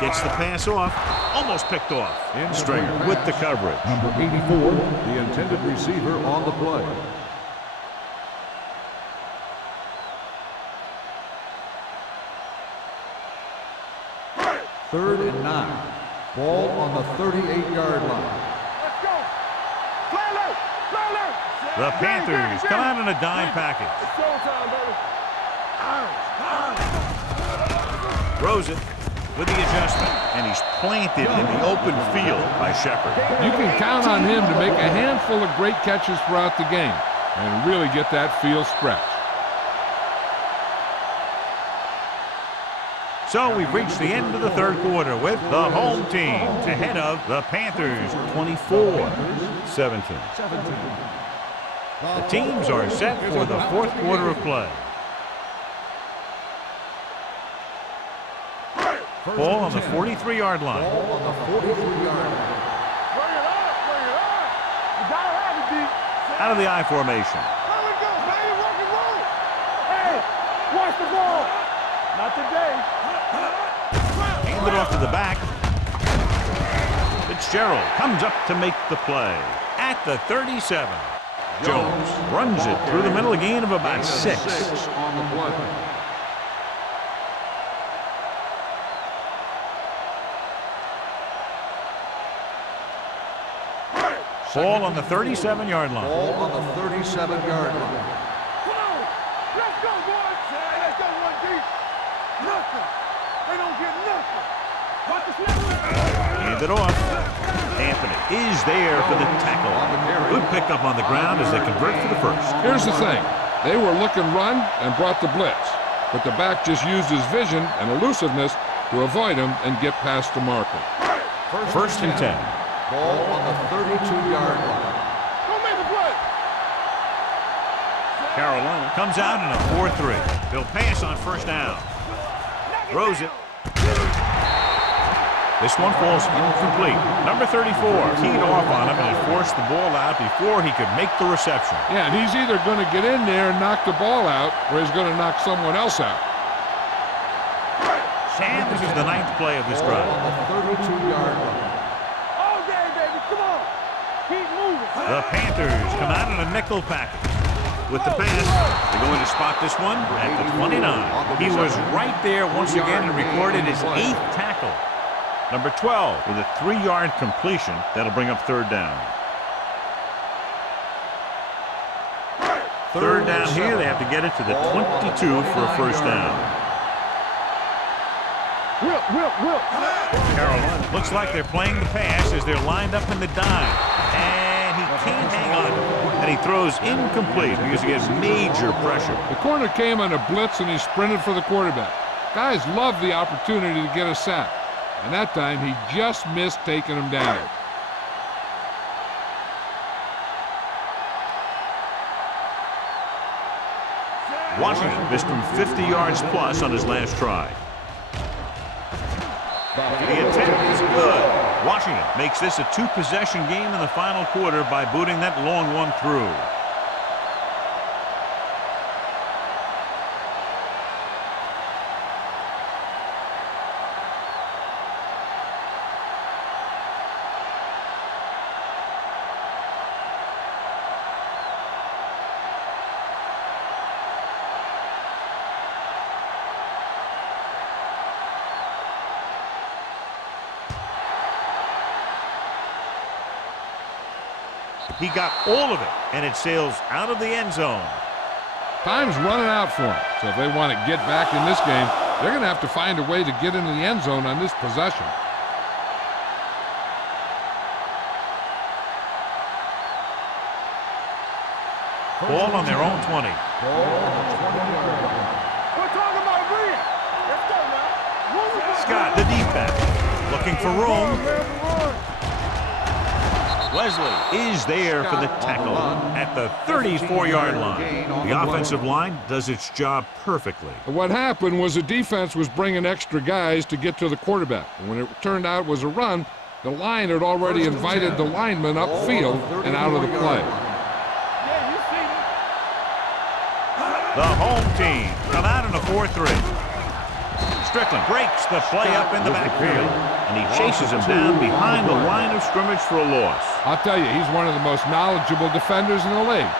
Gets the pass off. Almost picked off. In Stringer with the coverage. Number 84, the intended receiver on the play. Third and 9. Ball on the 38-yard line. Let's go. Play alert. The Panthers come out in a dime package. It's showtime, baby. Throws it with the adjustment. And he's planted in the open field by Shepard. You can count on him to make a handful of great catches throughout the game and really get that field stretched. So we've reached the end of the third quarter with the home team ahead of the Panthers 24-17. The teams are set for the fourth quarter of play. Ball on the 43-yard line. Ball on the 43-yard line. Bring it up. You gotta have it, D. Out of the I formation. There we go, baby. Rock and roll. Hey, watch the ball. Not today. Hand it off to the back. Fitzgerald comes up to make the play at the 37. Jones runs it through the middle, a gain of about 6. On the play. Ball on the 37-yard line. Ball on the 37-yard line. Come on. Let's go, boys. Hey, let's go, 1D. Nothing. They don't get nothing. Watch the snap. Hand it off. Anthony is there for the tackle. Good pickup on the ground as they convert for the first. Here's the thing. They were looking run and brought the blitz, but the back just used his vision and elusiveness to avoid him and get past the marker. First and 10. Ball on the 32-yard line. Go make the play. Carolina comes out in a 4-3. They'll pass on first down. Throws it. This one falls incomplete. Number 34 teed off on him and had forced the ball out before he could make the reception. Yeah, and he's either going to get in there and knock the ball out, or he's going to knock someone else out. And this is the 9th play of this Ball drive. on the 32-yard line. All day, baby. Come on. Keep moving. The Panthers come out in a nickel package. With the pass, they're going to spot this one at the 29. He was right there once again and recorded his 8th tackle. Number 12 with a 3-yard completion. That'll bring up third down. Third down here. They have to get it to the 22 for a first down. Whip. Carolina looks like they're playing the pass as they're lined up in the dime. And he can't hang on. And he throws incomplete because he gets major pressure. The corner came on a blitz and he sprinted for the quarterback. Guys love the opportunity to get a sack. And that time he just missed taking him down. Washington missed him 50 yards plus on his last try. The attempt is good. Washington makes this a two-possession game in the final quarter by booting that long one through. He got all of it, and it sails out of the end zone. Time's running out for him, so if they want to get back in this game, they're going to have to find a way to get into the end zone on this possession. Ball on their own 20. We're talking about agreeing. Let's go now. Scott, the deep looking for room. Wesley is there for the tackle at the 34-yard line. The offensive line does its job perfectly. What happened was the defense was bringing extra guys to get to the quarterback. And when it turned out it was a run, the line had already invited the lineman upfield and out of the play. The home team come out in a 4-3. Strickland breaks the play up in the backfield, and he chases him down behind the line of scrimmage for a loss. I'll tell you, he's one of the most knowledgeable defenders in the league.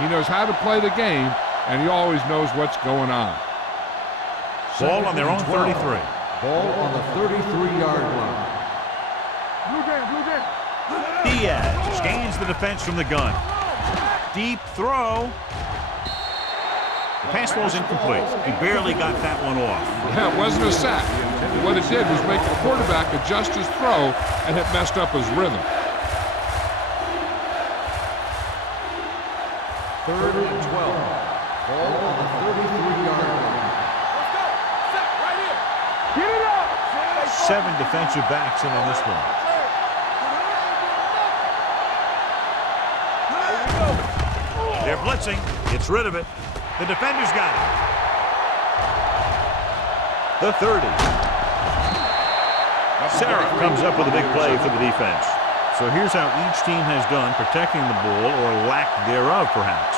He knows how to play the game, and he always knows what's going on. Ball on their own 33. Ball on the 33-yard line. Diaz scans the defense from the gun. Deep throw. The pass ball's incomplete. He barely got that one off. Yeah, it wasn't a sack. What it did was make the quarterback adjust his throw, and it messed up his rhythm. 3rd and 12. Ball on the 33-yard line. Let's go. Set right here. Get it up. 7 defensive backs in on this one. They're blitzing. Gets rid of it. The defender's got it. The 30. Sarah comes up with a big play for the defense. So here's how each team has done protecting the ball, or lack thereof, perhaps.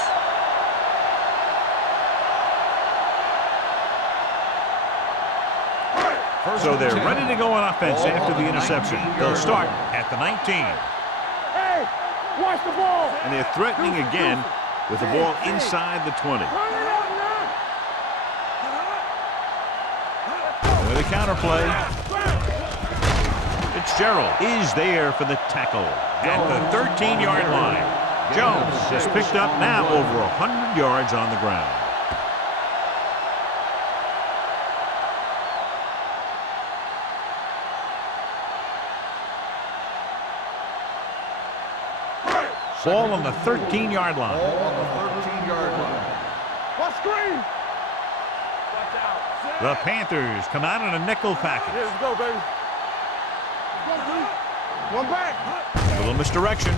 So they're ready to go on offense after the interception. They'll start at the 19. Hey, watch the ball. And they're threatening again with the ball inside the 20. With a counterplay. Fitzgerald is there for the tackle at the 13-yard line. Jones has picked up now over 100 yards on the ground. Ball on the 13-yard line. Ball on the 13-yard line. What screen? The Panthers come out in a nickel package. Let's go, baby. One back. A little misdirection.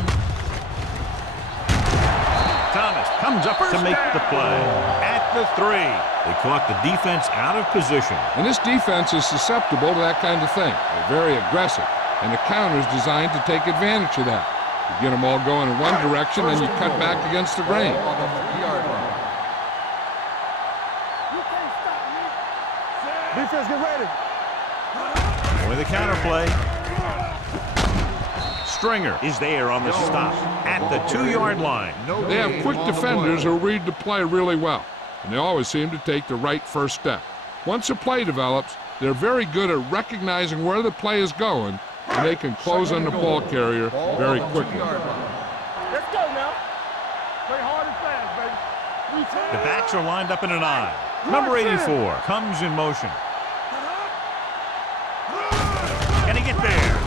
Thomas comes up to make the play at the 3. They caught the defense out of position. And this defense is susceptible to that kind of thing. They're very aggressive, and the counter is designed to take advantage of that. You get them all going in one direction, and you cut back against the grain. On the 3-yard line. You can't stop me. Defense, get ready. With a counterplay. Stringer is there on the stop at the 2-yard line. They have quick defenders who read the play really well, and they always seem to take the right first step. Once a play develops, they're very good at recognizing where the play is going, and they can close on the ball carrier very quickly. Let's go now. Play hard and fast, baby. The backs are lined up in an I. Number 84 comes in motion. Can he get there?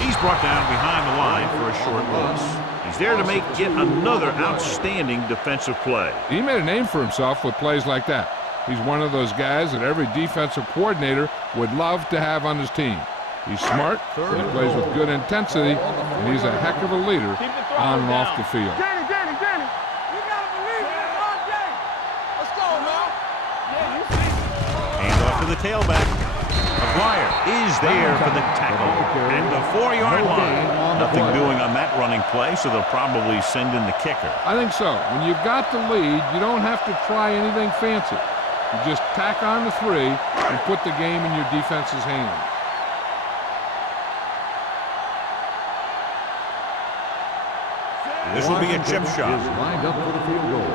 He's brought down behind the line for a short loss. He's there to make yet another outstanding defensive play. He made a name for himself with plays like that. He's one of those guys that every defensive coordinator would love to have on his team. He's smart, he plays with good intensity, and he's a heck of a leader on and off the field. Danny. You gotta believe in it all day. Let's go, man. Yeah, you see. Hand off to the tailback of the McGuire is there for the tackle at the 4-yard line. Nothing doing on that running play, so they'll probably send in the kicker. I think so. When you've got the lead, you don't have to try anything fancy. You just tack on the 3 and put the game in your defense's hands. This will be a chip shot. Is lined up for the field goal.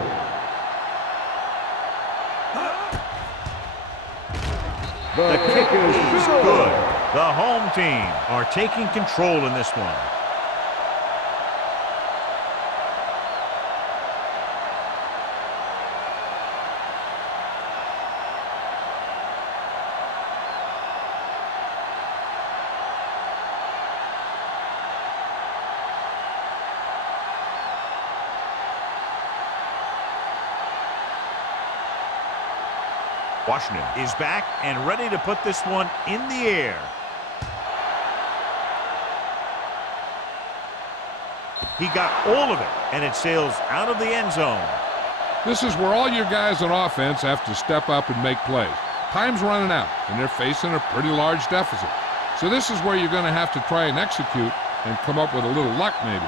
The kick is good. The home team are taking control in this one. Washington is back and ready to put this one in the air. He got all of it, and it sails out of the end zone. This is where all your guys on offense have to step up and make plays. Time's running out, and they're facing a pretty large deficit. So this is where you're going to have to try and execute and come up with a little luck, maybe.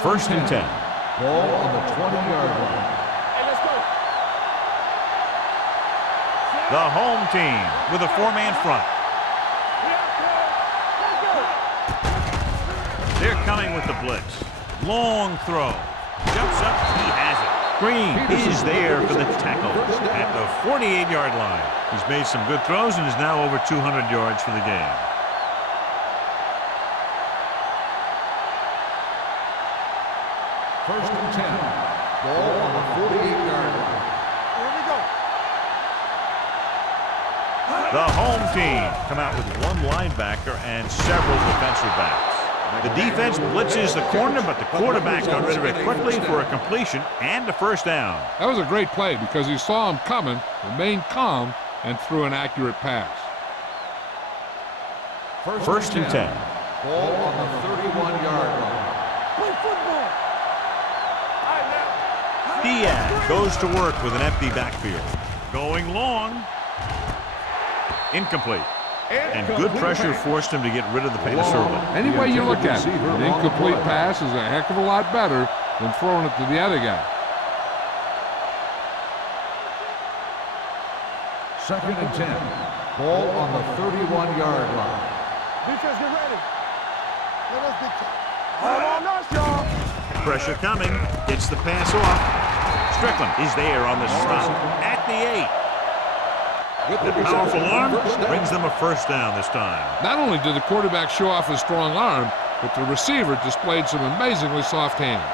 First and 10. Ball on the 20-yard line. The home team with a 4-man front. They're coming with the blitz. Long throw. Jumps up. He has it. Green is there for the tackle at the 48-yard line. He's made some good throws and is now over 200 yards for the game. First and 10. Ball on the 48-yard line. Here we go. The home team come out with one linebacker and several defensive backs. The defense blitzes the corner, but the quarterback got rid of it quickly for a completion and a first down. That was a great play because he saw him coming, remained calm, and threw an accurate pass. First and 10. Ball on the 31-yard line. Play football. Diaz goes to work with an empty backfield. Going long. Incomplete. And good pressure forced him to get rid of the pass early. Any way you look at it, an incomplete pass is a heck of a lot better than throwing it to the other guy. Second and 10. Ball on the 31-yard line. Defense, get ready. Let us dictate. All on us, y'all. Pressure coming. Gets the pass off. Strickland is there on the stop at the 8. The powerful arm brings them a first down this time. Not only did the quarterback show off his strong arm, but the receiver displayed some amazingly soft hands.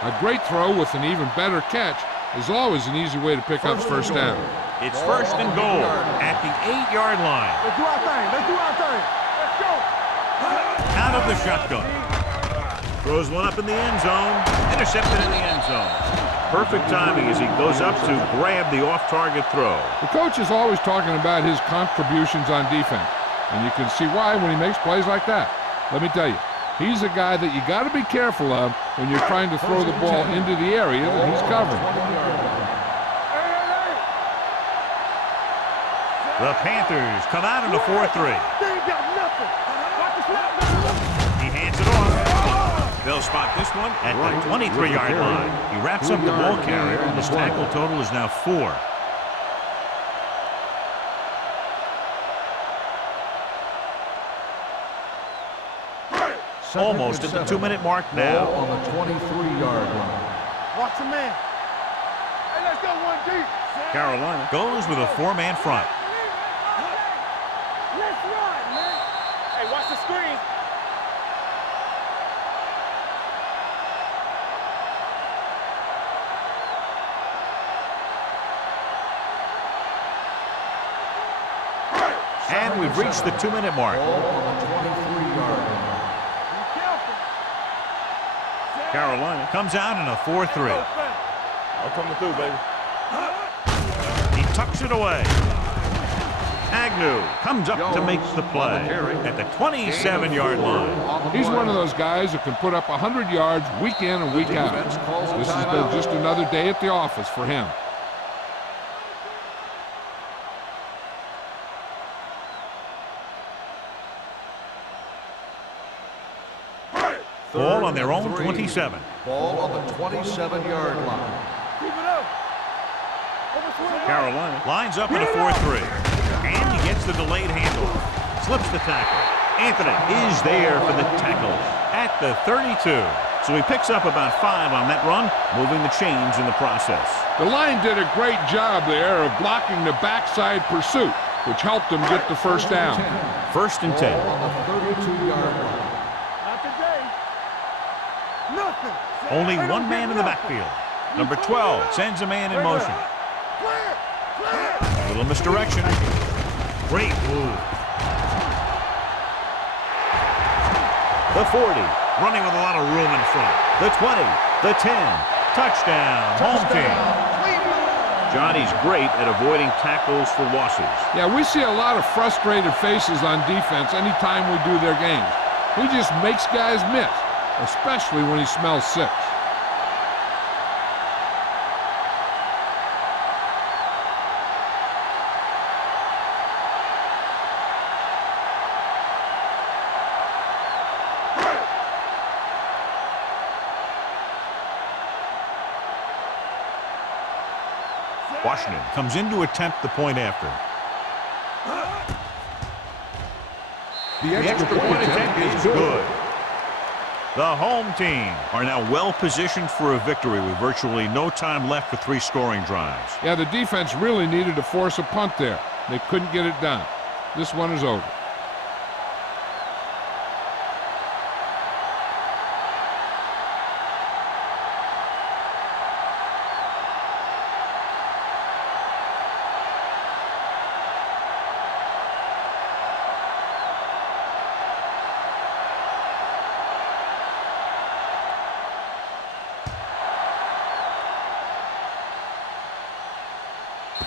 A great throw with an even better catch is always an easy way to pick up first down. It's first and goal at the 8-yard line. Let's do our thing. Let's do our thing. Let's go. Out of the shotgun. Throws one up in the end zone. Intercepted in the end zone. Perfect timing as he goes up to grab the off-target throw. The coach is always talking about his contributions on defense, and you can see why when he makes plays like that. Let me tell you, he's a guy that you got to be careful of when you're trying to throw the ball into the area that he's covering. The Panthers come out in a 4-3. They ain't got nothing. Watch the snap. He hands it off. They'll spot this one at the 23-yard line. He wraps up the ball carrier, and his tackle total is now 4. Almost at the 2-minute mark now. Ball on the 23-yard line. Watch the man. Hey, let's go one deep. Carolina goes with a 4-man front. Let's run, man. Hey, watch the screen. And we've reached the 2-minute mark. Ball on the 23-yard line. Be careful. Carolina comes out in a 4-3. I'm coming through, baby. He tucks it away. Agnew comes up to make the play at the 27-yard line. He's one of those guys who can put up 100 yards week in and week out. This has been just another day at the office for him. Ball on their own 27. Ball on the 27-yard line. Keep it up. Carolina lines up in a 4-3. And he gets the delayed handoff. Slips the tackle. Anthony is there for the tackle at the 32. So he picks up about 5 on that run, moving the chains in the process. The line did a great job there of blocking the backside pursuit, which helped them get the first down. 1st and 10. Ball on the 32-yard line. Not today. Nothing. Only one man in the backfield. Number 12 sends a man in motion. Clear. Clear. Little misdirection. Great move. The 40, running with a lot of room in front. The 20, the 10, touchdown, home team. Johnny's great at avoiding tackles for losses. Yeah, we see a lot of frustrated faces on defense anytime we do their games. He just makes guys miss, especially when he smells 6. Washington comes in to attempt the point after. The extra point attempt is good. The home team are now well positioned for a victory with virtually no time left for 3 scoring drives. Yeah, the defense really needed to force a punt there. They couldn't get it done. This one is over.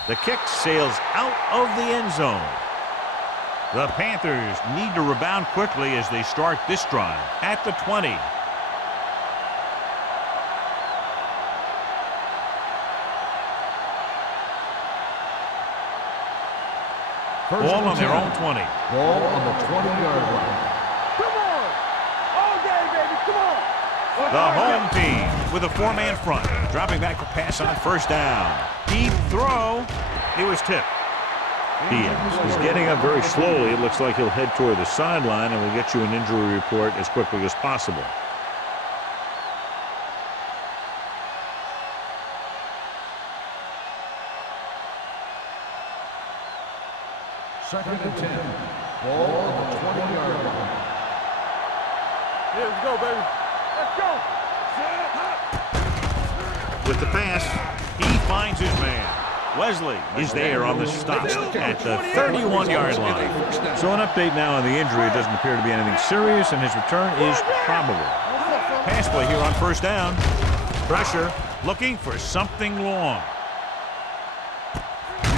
The kick sails out of the end zone. The Panthers need to rebound quickly as they start this drive at the 20. Ball on their own 20. Ball on the 20-yard line. Come on. All day, baby. Come on. The home team with a 4-man front. Dropping back to pass on 1st down. Deep throw. It was tipped. Diaz is getting up very slowly. It looks like he'll head toward the sideline, and we'll get you an injury report as quickly as possible. Second and 10. Ball on the 20-yard line. Yeah, let's go, baby. Let's go. With the pass, he finds his man. Wesley is there on the stop at the 31-yard line. So an update now on the injury. It doesn't appear to be anything serious, and his return is probable. Pass play here on 1st down. Pressure, looking for something long.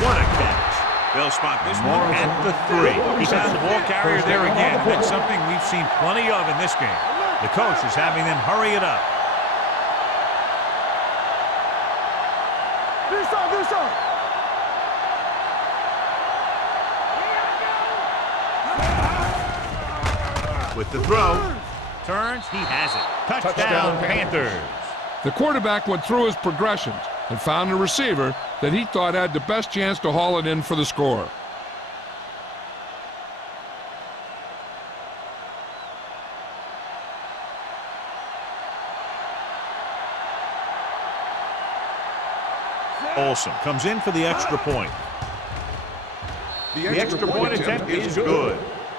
What a catch. They'll spot this one at the 3. He found the ball carrier there again. That's something we've seen plenty of in this game. The coach is having them hurry it up. This side, this side. With the throw, turns, he has it. Touchdown, Panthers. The quarterback went through his progressions and found a receiver that he thought had the best chance to haul it in for the score. Olsen comes in for the extra point. The extra point attempt is good.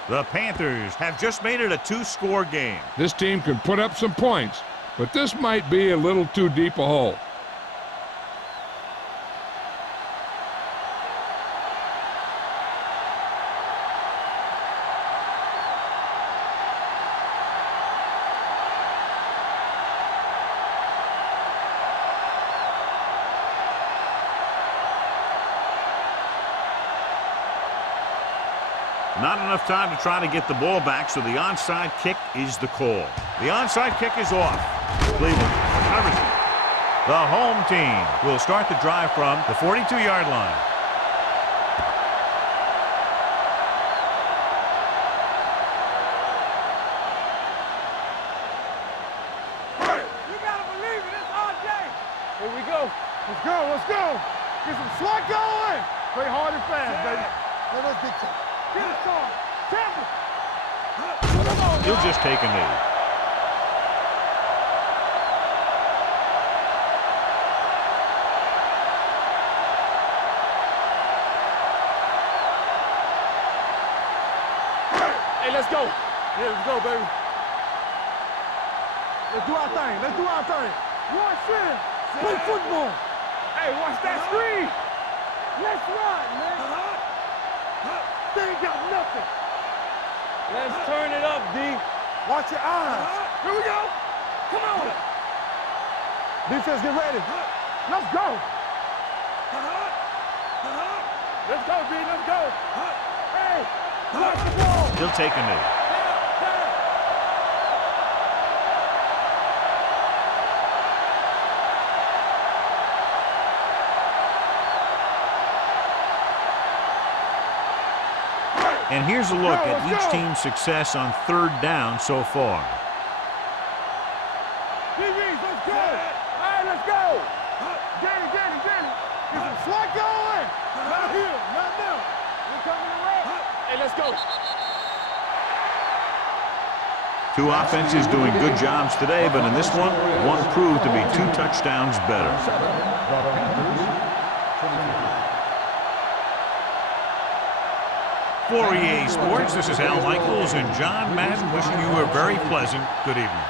The Panthers have just made it a 2-score game. This team can put up some points, but this might be a little too deep a hole. Not enough time to try to get the ball back, so the onside kick is the call. The onside kick is off. Cleveland covers it. The home team will start the drive from the 42-yard line. Here we go. Let's go, let's go. Get some slot going. Play hard and fast, baby. Let's get to it. Get it started. Tampa. He'll just take a knee. Hey, let's go. Yeah, let's go, baby. Let's do our thing. Let's do our thing. Watch it. Play football. Hey, watch that screen. Let's run, man. They ain't got nothing. Let's turn it up, D. Watch your eyes. Here we go. Come on. Defense, get ready. Let's go. Let's go, D. Let's go. Hey, watch the ball. He'll take a knee. And here's a look at each team's success on third down so far. DBs, let's go. All right, let's go. Get it. Get some slot going. Not here, not now. We're coming around. Hey, let's go. Two offenses doing good jobs today, but in this one proved to be 2 touchdowns better. For EA Sports, this is Al Michaels and John Madden wishing you a very pleasant good evening.